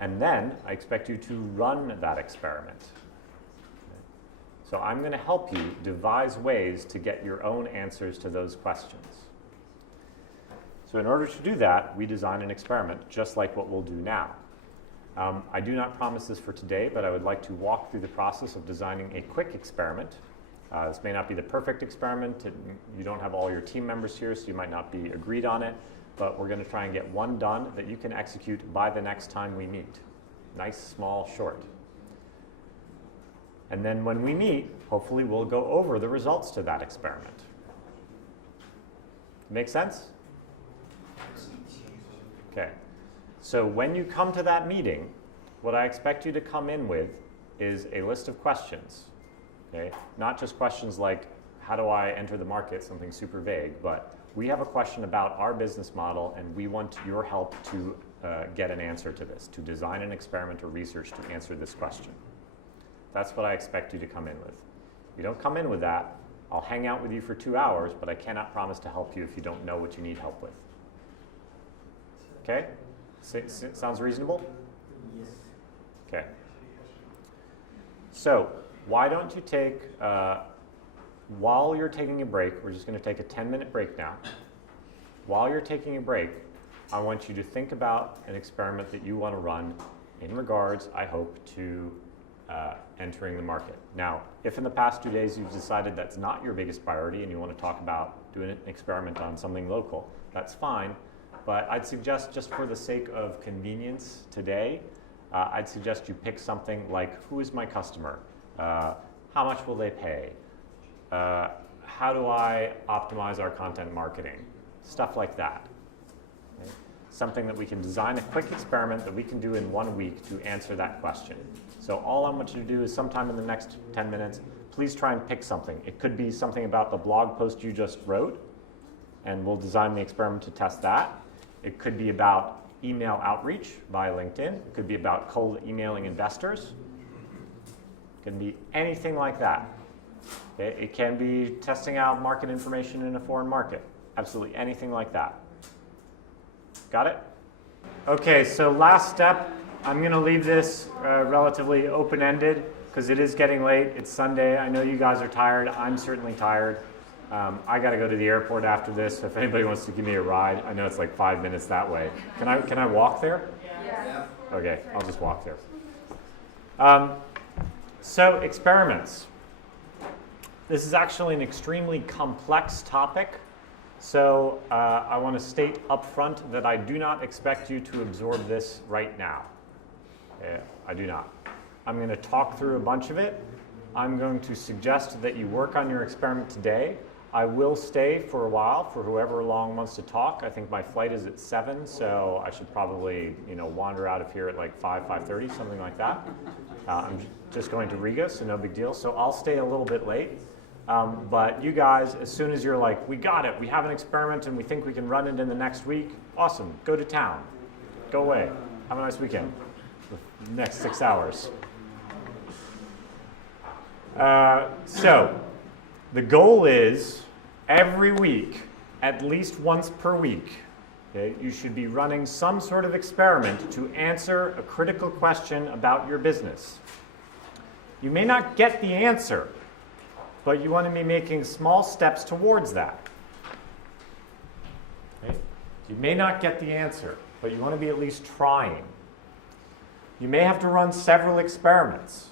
And then I expect you to run that experiment. So I'm going to help you devise ways to get your own answers to those questions. So in order to do that, we design an experiment just like what we'll do now. I do not promise this for today, but I would like to walk through the process of designing a quick experiment. This may not be the perfect experiment. You don't have all your team members here, so you might not be agreed on it, but we're going to try and get one done that you can execute by the next time we meet. Nice, small, short. And then when we meet, hopefully we'll go over the results to that experiment. Make sense? Okay. So when you come to that meeting, what I expect you to come in with is a list of questions. Okay? Not just questions like, how do I enter the market, something super vague, but we have a question about our business model and we want your help to get an answer to this, to design an experiment or research to answer this question. That's what I expect you to come in with. If you don't come in with that, I'll hang out with you for 2 hours, but I cannot promise to help you if you don't know what you need help with. Okay? Sounds reasonable? Yes. Okay. So, why don't you take, while you're taking a break, we're just going to take a 10-minute break now. While you're taking a break, I want you to think about an experiment that you want to run in regards, I hope, to entering the market. Now, if in the past 2 days you've decided that's not your biggest priority and you want to talk about doing an experiment on something local, that's fine. But I'd suggest, just for the sake of convenience today, I'd suggest you pick something like, who is my customer? How much will they pay? How do I optimize our content marketing? Stuff like that. Okay? Something that we can design a quick experiment that we can do in 1 week to answer that question. So all I want you to do is sometime in the next 10 minutes, please try and pick something. It could be something about the blog post you just wrote, and we'll design the experiment to test that. It could be about email outreach via LinkedIn. It could be about cold emailing investors. It can be anything like that. Okay? It can be testing out market information in a foreign market. Absolutely anything like that. Got it? Okay, so last step, I'm going to leave this relatively open-ended because it is getting late. It's Sunday. I know you guys are tired. I'm certainly tired. I got to go to the airport after this, so if anybody wants to give me a ride, I know it's like 5 minutes that way. Can I walk there? Yeah. Okay, I'll just walk there. So experiments. This is actually an extremely complex topic, So I want to state up front that I do not expect you to absorb this right now. I do not. I'm going to talk through a bunch of it. I'm going to suggest that you work on your experiment today. I will stay for a while for whoever long wants to talk. I think my flight is at 7, so I should probably, wander out of here at like 5:30, something like that. I'm just going to Riga, so no big deal. So I'll stay a little bit late. But you guys, as soon as you're like, we got it, we have an experiment and we think we can run it in the next week, awesome, go to town. Go away. Have a nice weekend. The next 6 hours. So the goal is every week, at least once per week, okay, you should be running some sort of experiment to answer a critical question about your business. You may not get the answer, but you want to be making small steps towards that. Okay? You may not get the answer, but you want to be at least trying. You may have to run several experiments.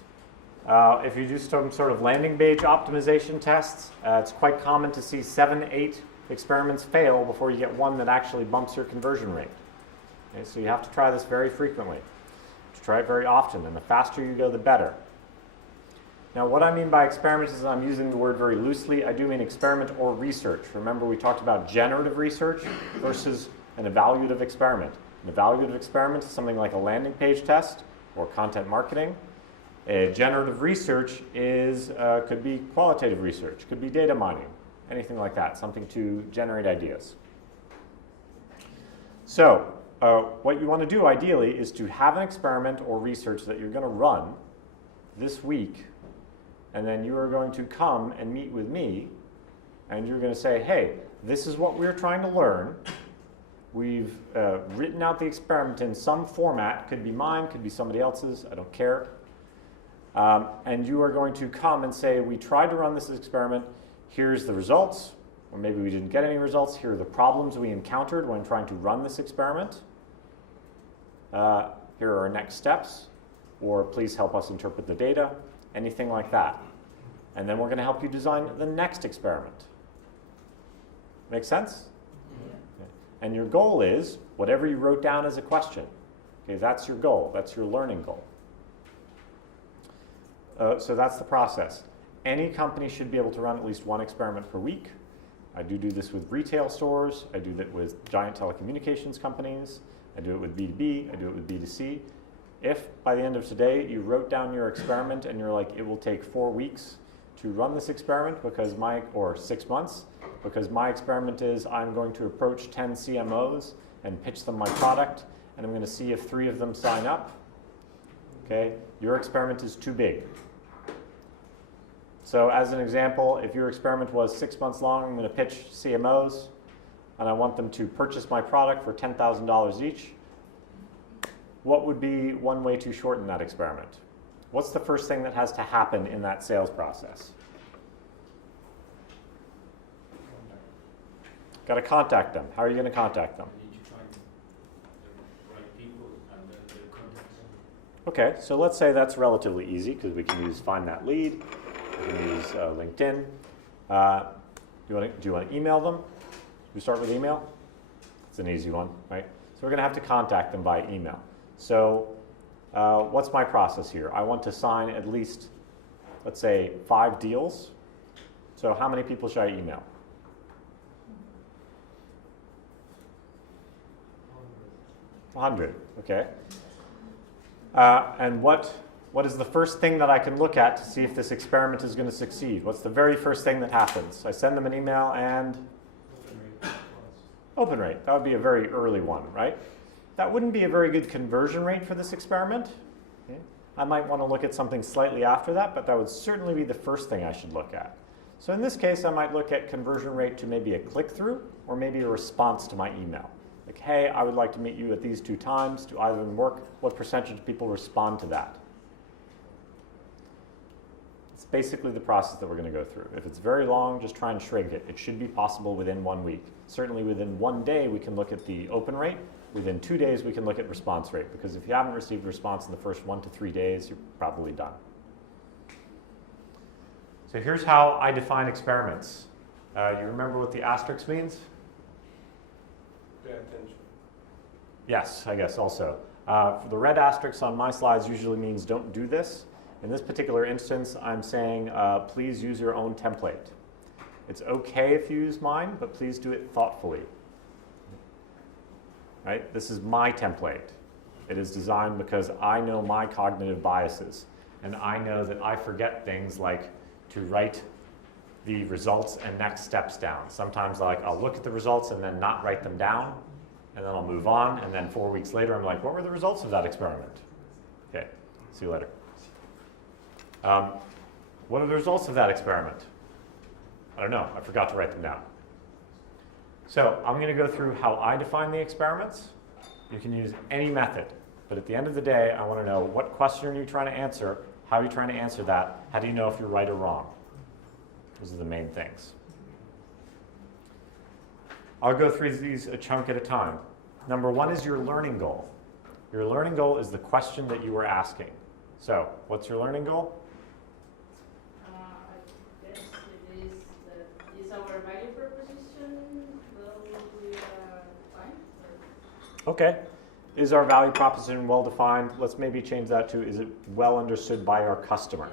If you do some sort of landing page optimization tests, it's quite common to see 7, 8 experiments fail before you get one that actually bumps your conversion rate. Okay, so you have to try this very frequently. To try it very often, and the faster you go, the better. Now, what I mean by experiments is I'm using the word very loosely. I do mean experiment or research. Remember, we talked about generative research versus an evaluative experiment. An evaluative experiment is something like a landing page test or content marketing. A generative research is could be qualitative research, could be data mining, anything like that, something to generate ideas. So what you want to do ideally is to have an experiment or research that you're going to run this week, and then you are going to come and meet with me, and you're going to say, hey, this is what we're trying to learn. We've written out the experiment in some format, could be mine, could be somebody else's, I don't care. And you are going to come and say, we tried to run this experiment, here's the results, or maybe we didn't get any results, here are the problems we encountered when trying to run this experiment. Here are our next steps, or please help us interpret the data, anything like that. And then we're going to help you design the next experiment. Make sense? Yeah. And your goal is whatever you wrote down as a question. Okay, that's your goal, that's your learning goal. So that's the process. Any company should be able to run at least one experiment per week. I do this with retail stores. I do that with giant telecommunications companies. I do it with B2B. I do it with B2C. If by the end of today you wrote down your experiment and you're like, it will take 4 weeks to run this experiment or 6 months, because my experiment is I'm going to approach 10 CMOs and pitch them my product, and I'm going to see if 3 of them sign up. Okay, your experiment is too big. So as an example, if your experiment was 6 months long, I'm going to pitch CMOs, and I want them to purchase my product for $10,000 each. What would be one way to shorten that experiment? What's the first thing that has to happen in that sales process? Got to contact them. How are you going to contact them? Okay, so let's say that's relatively easy because we can use Find That Lead. We can use LinkedIn. Do you want to email them? We start with email? It's an easy one, right? So we're going to have to contact them by email. So what's my process here? I want to sign at least, let's say, 5 deals. So how many people should I email? 100, okay. And what is the first thing that I can look at to see if this experiment is going to succeed? What's the very first thing that happens? I send them an email and open rate. That would be a very early one, right? That wouldn't be a very good conversion rate for this experiment. Okay. I might want to look at something slightly after that, but that would certainly be the first thing I should look at. So in this case, I might look at conversion rate to maybe a click-through or maybe a response to my email. Like, hey, I would like to meet you at these 2 times. Do either of them work? What percentage of people respond to that? It's basically the process that we're going to go through. If it's very long, just try and shrink it. It should be possible within 1 week. Certainly within 1 day, we can look at the open rate. Within 2 days, we can look at response rate, because if you haven't received a response in the first 1 to 3 days, you're probably done. So here's how I define experiments. You remember what the asterisk means? pay attention. Yes, I guess also. For the red asterisks on my slides usually means don't do this. In this particular instance, I'm saying please use your own template. It's okay if you use mine, but please do it thoughtfully. Right? This is my template. It is designed because I know my cognitive biases, and I know that I forget things like to write the results and next steps down. Sometimes like I'll look at the results and then not write them down, and then I'll move on, and then 4 weeks later I'm like, what were the results of that experiment? Okay, see you later. What are the results of that experiment? I don't know, I forgot to write them down. So I'm going to go through how I define the experiments. You can use any method, but at the end of the day, I want to know what question are you trying to answer, how are you trying to answer that, how do you know if you're right or wrong? Those are the main things. I'll go through these a chunk at a time. Number one is your learning goal. Your learning goal is the question that you were asking. So, what's your learning goal? I guess it is our value proposition well defined? Okay. Is our value proposition well defined? Let's maybe change that to, is it well understood by our customer?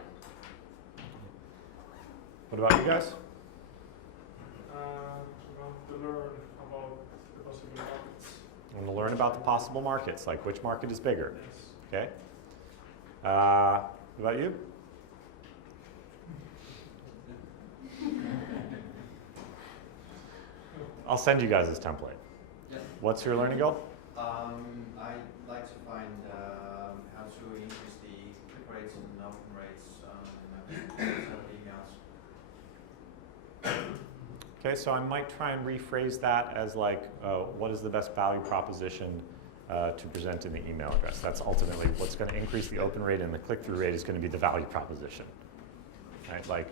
What about you guys? To learn about the possible markets. I want to learn about the possible markets, like which market is bigger. Okay. What about you? I'll send you guys this template. Yeah. What's your learning goal? I'd like to find how to increase the click rates and open rates emails. Okay, so I might try and rephrase that as like, what is the best value proposition to present in the email address? That's ultimately what's going to increase the open rate, and the click-through rate is going to be the value proposition. Right? Like,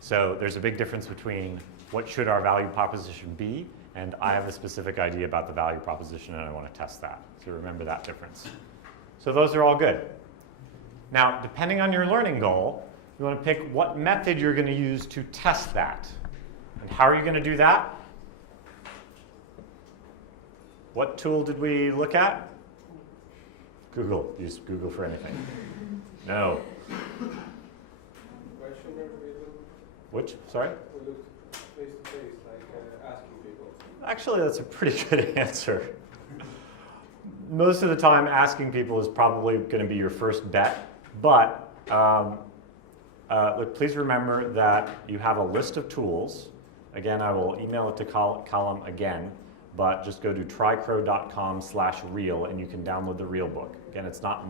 so there's a big difference between what should our value proposition be, and I have a specific idea about the value proposition and I want to test that. So remember that difference. So those are all good. Now, depending on your learning goal, you want to pick what method you're going to use to test that. And how are you going to do that? What tool did we look at? Google. Use Google for anything. No. Questionnaire we look, Which? Sorry? we look face to face, like asking people. Actually, that's a pretty good answer. Most of the time, asking people is probably going to be your first bet. But look, please remember that you have a list of tools. Again, I will email it to Column again, but just go to trycrow.com/real and you can download the real book. Again, it's not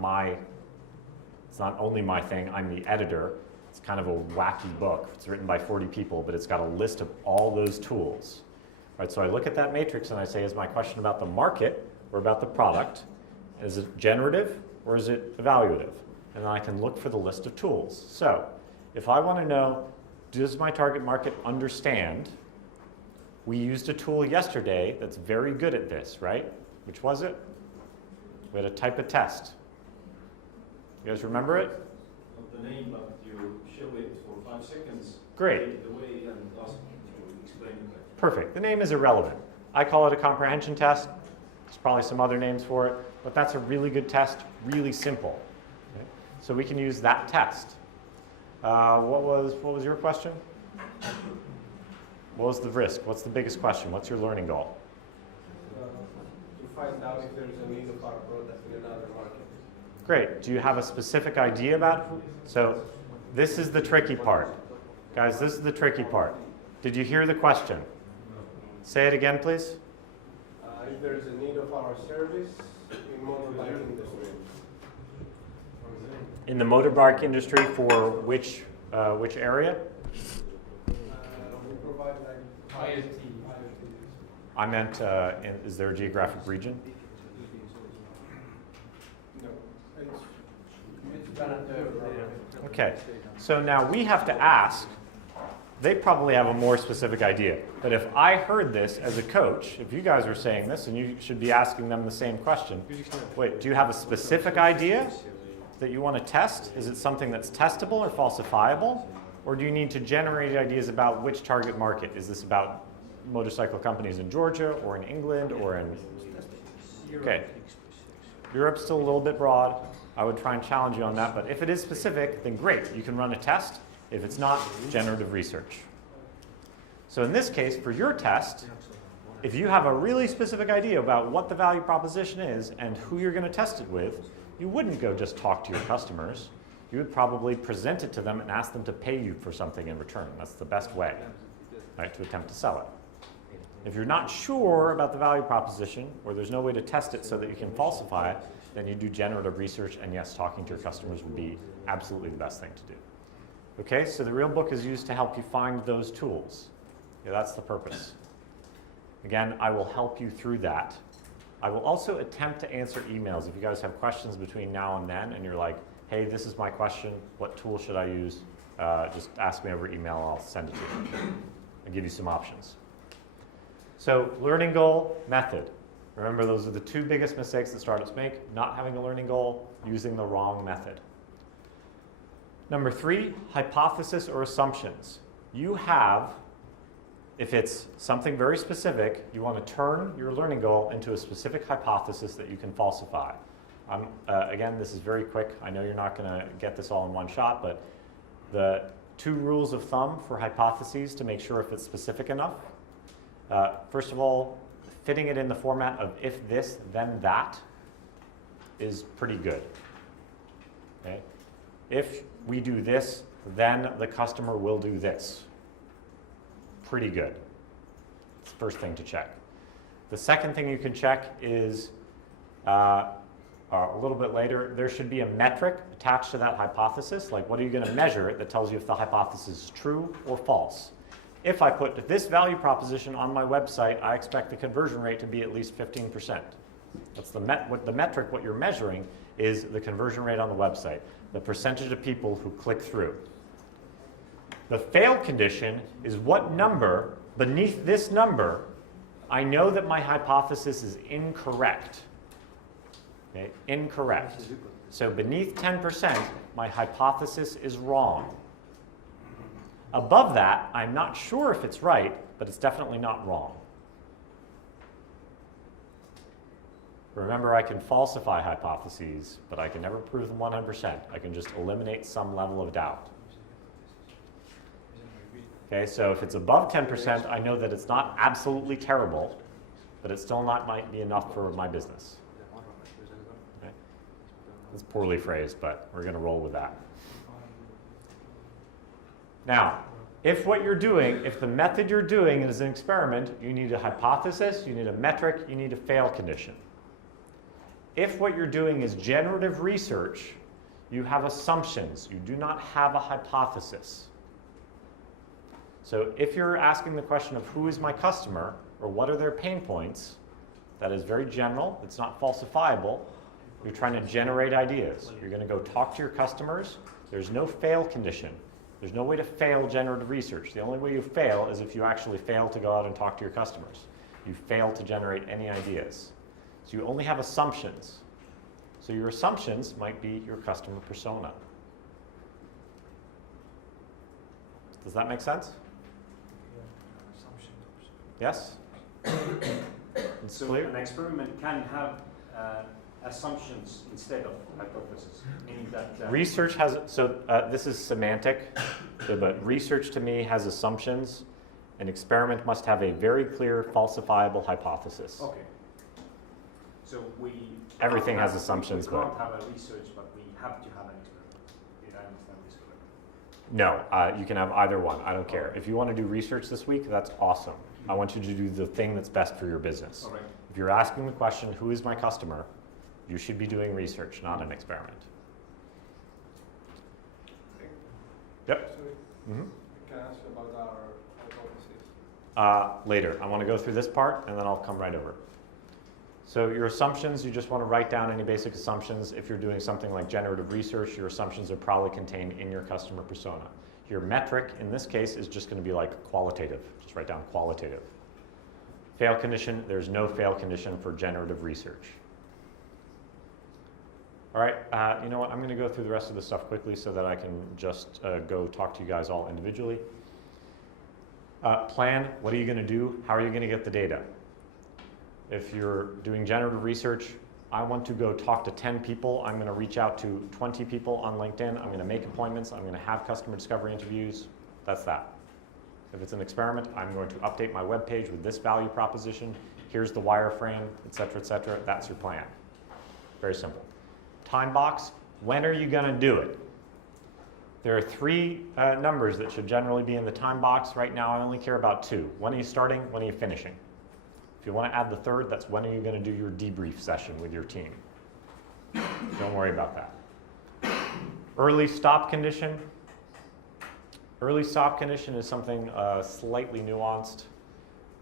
only my thing, I'm the editor. It's kind of a wacky book. It's written by 40 people, but it's got a list of all those tools. Right, so I look at that matrix and I say, is my question about the market or about the product? Is it generative or is it evaluative? And then I can look for the list of tools. So if I want to know, does my target market understand? We used a tool yesterday that's very good at this, right? Which was it? We had to type a test. You guys remember it? Not the name, but you show it for 5 seconds. Great. Take it away and ask to explain it. Perfect. The name is irrelevant. I call it a comprehension test. There's probably some other names for it, but that's a really good test, really simple. Okay? So we can use that test. What was your question? What was the risk? What's the biggest question? What's your learning goal? To find out if there's a need of our product in another market. Great. Do you have a specific idea about it? So this is the tricky part. Guys, this is the tricky part. Did you hear the question? Say it again, please. If there's a need of our service in motorbike industry. In the motorbike industry for which area? We provide like IoT. I meant, is there a geographic region? No, It's better. Okay, so now we have to ask, they probably have a more specific idea, but if I heard this as a coach, if you guys were saying this, and you should be asking them the same question, wait, do you have a specific idea that you want to test? Is it something that's testable or falsifiable? Or do you need to generate ideas about which target market? Is this about motorcycle companies in Georgia or in England or in, okay. Europe's still a little bit broad. I would try and challenge you on that, but if it is specific, then great, you can run a test. If it's not, generative research. So in this case, for your test, if you have a really specific idea about what the value proposition is and who you're going to test it with, you wouldn't go just talk to your customers. You would probably present it to them and ask them to pay you for something in return. That's the best way, right, to attempt to sell it. If you're not sure about the value proposition, or there's no way to test it so that you can falsify it, then you do generative research, and yes, talking to your customers would be absolutely the best thing to do. Okay, so the real book is used to help you find those tools. Yeah, that's the purpose. Again, I will help you through that. I will also attempt to answer emails. If you guys have questions between now and then, and you're like, hey, this is my question, what tool should I use? Just ask me over email, and I'll send it to you. I'll give you some options. So, learning goal, method. Remember, those are the two biggest mistakes that startups make: not having a learning goal, using the wrong method. Number 3, hypothesis or assumptions. You have, if it's something very specific, you want to turn your learning goal into a specific hypothesis that you can falsify. Again, this is very quick. I know you're not going to get this all in one shot, but the 2 rules of thumb for hypotheses to make sure if it's specific enough. First of all, fitting it in the format of if this, then that is pretty good. Okay? If we do this, then the customer will do this. Pretty good. It's the first thing to check. The second thing you can check is a little bit later, there should be a metric attached to that hypothesis. Like, what are you going to measure that tells you if the hypothesis is true or false? If I put this value proposition on my website, I expect the conversion rate to be at least 15%. That's the metric. What you're measuring is the conversion rate on the website, the percentage of people who click through. The fail condition is what number beneath this number I know that my hypothesis is incorrect. Okay? Incorrect. So beneath 10%, my hypothesis is wrong. Above that, I'm not sure if it's right, but it's definitely not wrong. Remember, I can falsify hypotheses, but I can never prove them 100%. I can just eliminate some level of doubt. Okay, so if it's above 10%, I know that it's not absolutely terrible, but it still might be enough for my business. Okay? It's poorly phrased, but we're going to roll with that. Now, if what you're doing, if the method you're doing is an experiment, you need a hypothesis, you need a metric, you need a fail condition. If what you're doing is generative research, you have assumptions. You do not have a hypothesis. So if you're asking the question of who is my customer or what are their pain points, that is very general. It's not falsifiable. You're trying to generate ideas. You're going to go talk to your customers. There's no fail condition. There's no way to fail generative research. The only way you fail is if you actually fail to go out and talk to your customers. You fail to generate any ideas. So you only have assumptions. So your assumptions might be your customer persona. Does that make sense? Yes? It's So clear? an experiment can have assumptions instead of hypothesis, meaning that Research has, so this is semantic, but research to me has assumptions. An experiment must have a very clear falsifiable hypothesis. Okay. So Everything can't has assumptions, We but- can't have a research, but we have to have an experiment. Did I understand this correctly? No, you can have either one. I don't care. If you want to do research this week, that's awesome. I want you to do the thing that's best for your business. All right. If you're asking the question, who is my customer, you should be doing research, not an experiment. Yep. So we can ask about our hypothesis. Later. I want to go through this part, and then I'll come right over. So your assumptions, you just want to write down any basic assumptions. If you're doing something like generative research, your assumptions are probably contained in your customer persona. Your metric, in this case, is just going to be like qualitative. Just write down qualitative. Fail condition, there's no fail condition for generative research. All right, you know what? I'm going to go through the rest of the stuff quickly so that I can just go talk to you guys all individually. Plan, what are you going to do? How are you going to get the data? If you're doing generative research, I want to go talk to 10 people. I'm going to reach out to 20 people on LinkedIn. I'm going to make appointments. I'm going to have customer discovery interviews. That's that. If it's an experiment, I'm going to update my web page with this value proposition. Here's the wireframe, et cetera, et cetera. That's your plan. Very simple. Time box, when are you going to do it? There are 3 numbers that should generally be in the time box. Right now, I only care about 2. When are you starting? When are you finishing? If you want to add the 3rd, that's when are you going to do your debrief session with your team. Don't worry about that. Early stop condition. Early stop condition is something slightly nuanced.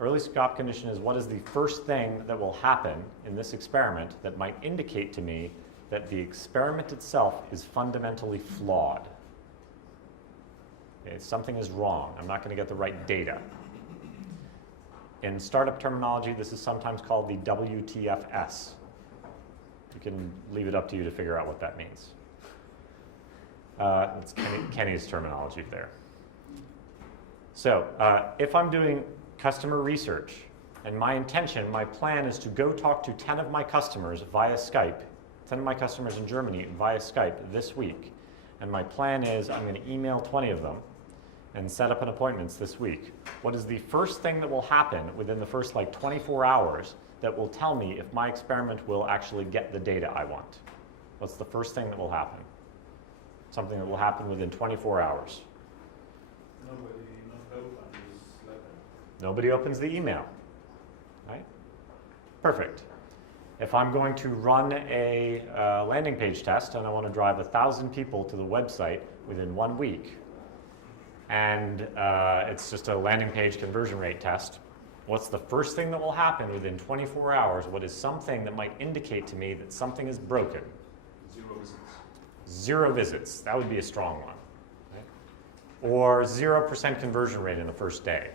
Early stop condition is what is the first thing that will happen in this experiment that might indicate to me that the experiment itself is fundamentally flawed. Okay, something is wrong. I'm not going to get the right data. In startup terminology, this is sometimes called the WTFS. You can leave it up to you to figure out what that means. It's Kenny's terminology there. So if I'm doing customer research, and my intention, my plan is to go talk to 10 of my customers via Skype, 10 of my customers in Germany via Skype this week, and my plan is I'm going to email 20 of them and set up an appointments this week. What is the first thing that will happen within the first 24 hours that will tell me if my experiment will actually get the data I want? What's the first thing that will happen? Something that will happen within 24 hours. Nobody opens the email, right? Perfect. If I'm going to run a landing page test and I want to drive 1,000 people to the website within 1 week, and it's just a landing page conversion rate test, what's the first thing that will happen within 24 hours? What is something that might indicate to me that something is broken? 0 visits. 0 visits. That would be a strong one. Right? Or 0% conversion rate in the first day.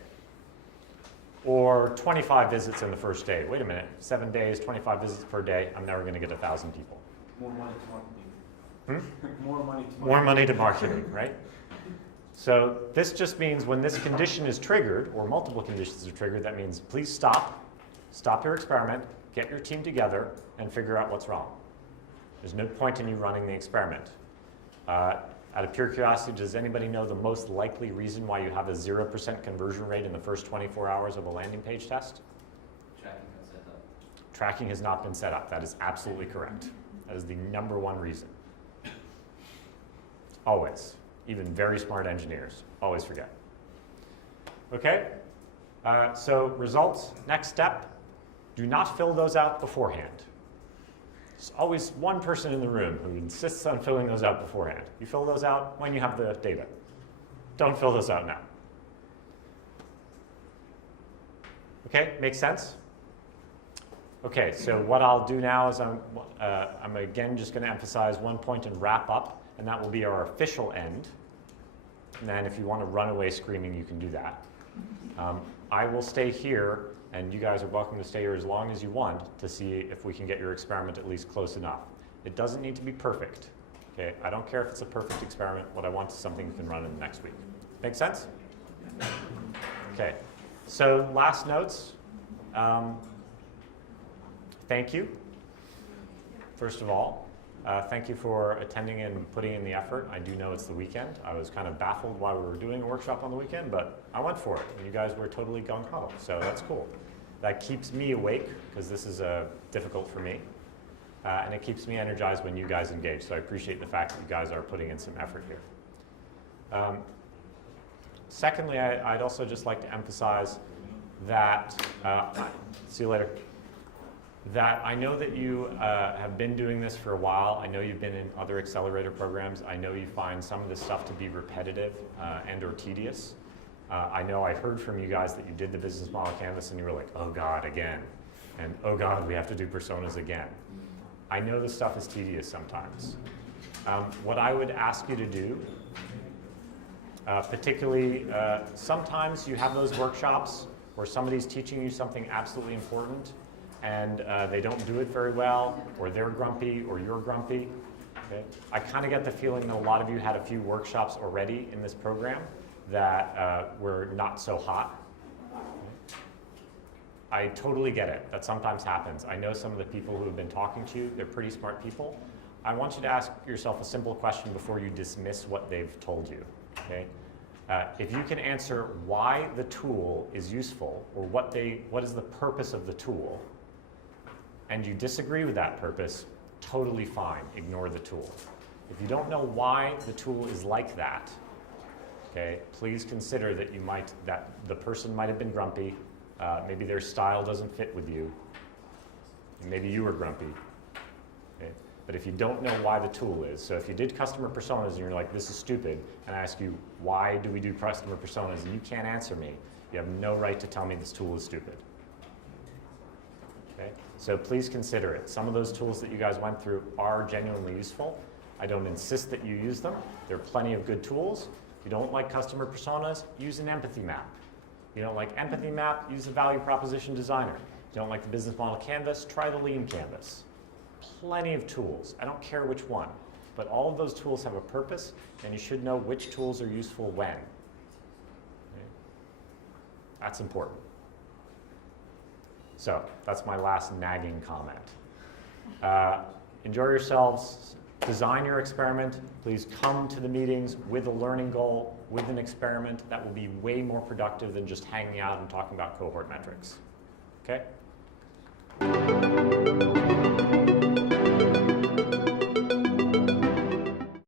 Or 25 visits in the first day. Wait a minute, 7 days, 25 visits per day, I'm never going to get 1,000 people. More money to marketing. More money to marketing. More money to marketing, right? So this just means when this condition is triggered, or multiple conditions are triggered, that means please stop your experiment, get your team together, and figure out what's wrong. There's no point in you running the experiment. Out of pure curiosity, does anybody know the most likely reason why you have a 0% conversion rate in the first 24 hours of a landing page test? Tracking and setup. Tracking has not been set up. That is absolutely correct. That is the #1 reason. Always. Even very smart engineers always forget. Okay? So results, next step, do not fill those out beforehand. There's always one person in the room who insists on filling those out beforehand. You fill those out when you have the data. Don't fill those out now. Okay, makes sense? Okay, so what I'll do now is I'm again just going to emphasize one point and wrap up, and that will be our official end. And then if you want to run away screaming, you can do that. I will stay here, and you guys are welcome to stay here as long as you want to see if we can get your experiment at least close enough. It doesn't need to be perfect. Okay, I don't care if it's a perfect experiment. What I want is something you can run in the next week. Make sense? Okay, so last notes. Thank you, first of all. Thank you for attending and putting in the effort. I do know it's the weekend. I was kind of baffled why we were doing a workshop on the weekend, but I went for it. And you guys were totally gung-ho, so that's cool. That keeps me awake, because this is difficult for me. And it keeps me energized when you guys engage, so I appreciate the fact that you guys are putting in some effort here. Secondly, I'd also just like to emphasize that, see you later, that I know that you have been doing this for a while. I know you've been in other accelerator programs. I know you find some of this stuff to be repetitive and or tedious. I know I heard from you guys that you did the business model canvas and you were like, oh God, again. And oh God, we have to do personas again. I know this stuff is tedious sometimes. What I would ask you to do, particularly sometimes you have those workshops where somebody's teaching you something absolutely important and they don't do it very well, or they're grumpy, or you're grumpy. Okay? I kind of get the feeling that a lot of you had a few workshops already in this program, that were not so hot. I totally get it. That sometimes happens. I know some of the people who have been talking to you, they're pretty smart people. I want you to ask yourself a simple question before you dismiss what they've told you, okay? If you can answer why the tool is useful or what is the purpose of the tool, and you disagree with that purpose, totally fine, ignore the tool. If you don't know why the tool is like that, okay, please consider that that the person might have been grumpy, maybe their style doesn't fit with you, maybe you were grumpy. Okay? But if you don't know why the tool is, so if you did customer personas and you're like, this is stupid, and I ask you, why do we do customer personas, and you can't answer me, you have no right to tell me this tool is stupid. Okay? So please consider it. Some of those tools that you guys went through are genuinely useful. I don't insist that you use them. There are plenty of good tools. If you don't like customer personas, use an empathy map. If you don't like empathy map, use the value proposition designer. If you don't like the business model canvas, try the lean canvas. Plenty of tools. I don't care which one, but all of those tools have a purpose, and you should know which tools are useful when. Okay? That's important. So that's my last nagging comment. Enjoy yourselves. Design your experiment. Please come to the meetings with a learning goal, with an experiment. That will be way more productive than just hanging out and talking about cohort metrics. Okay?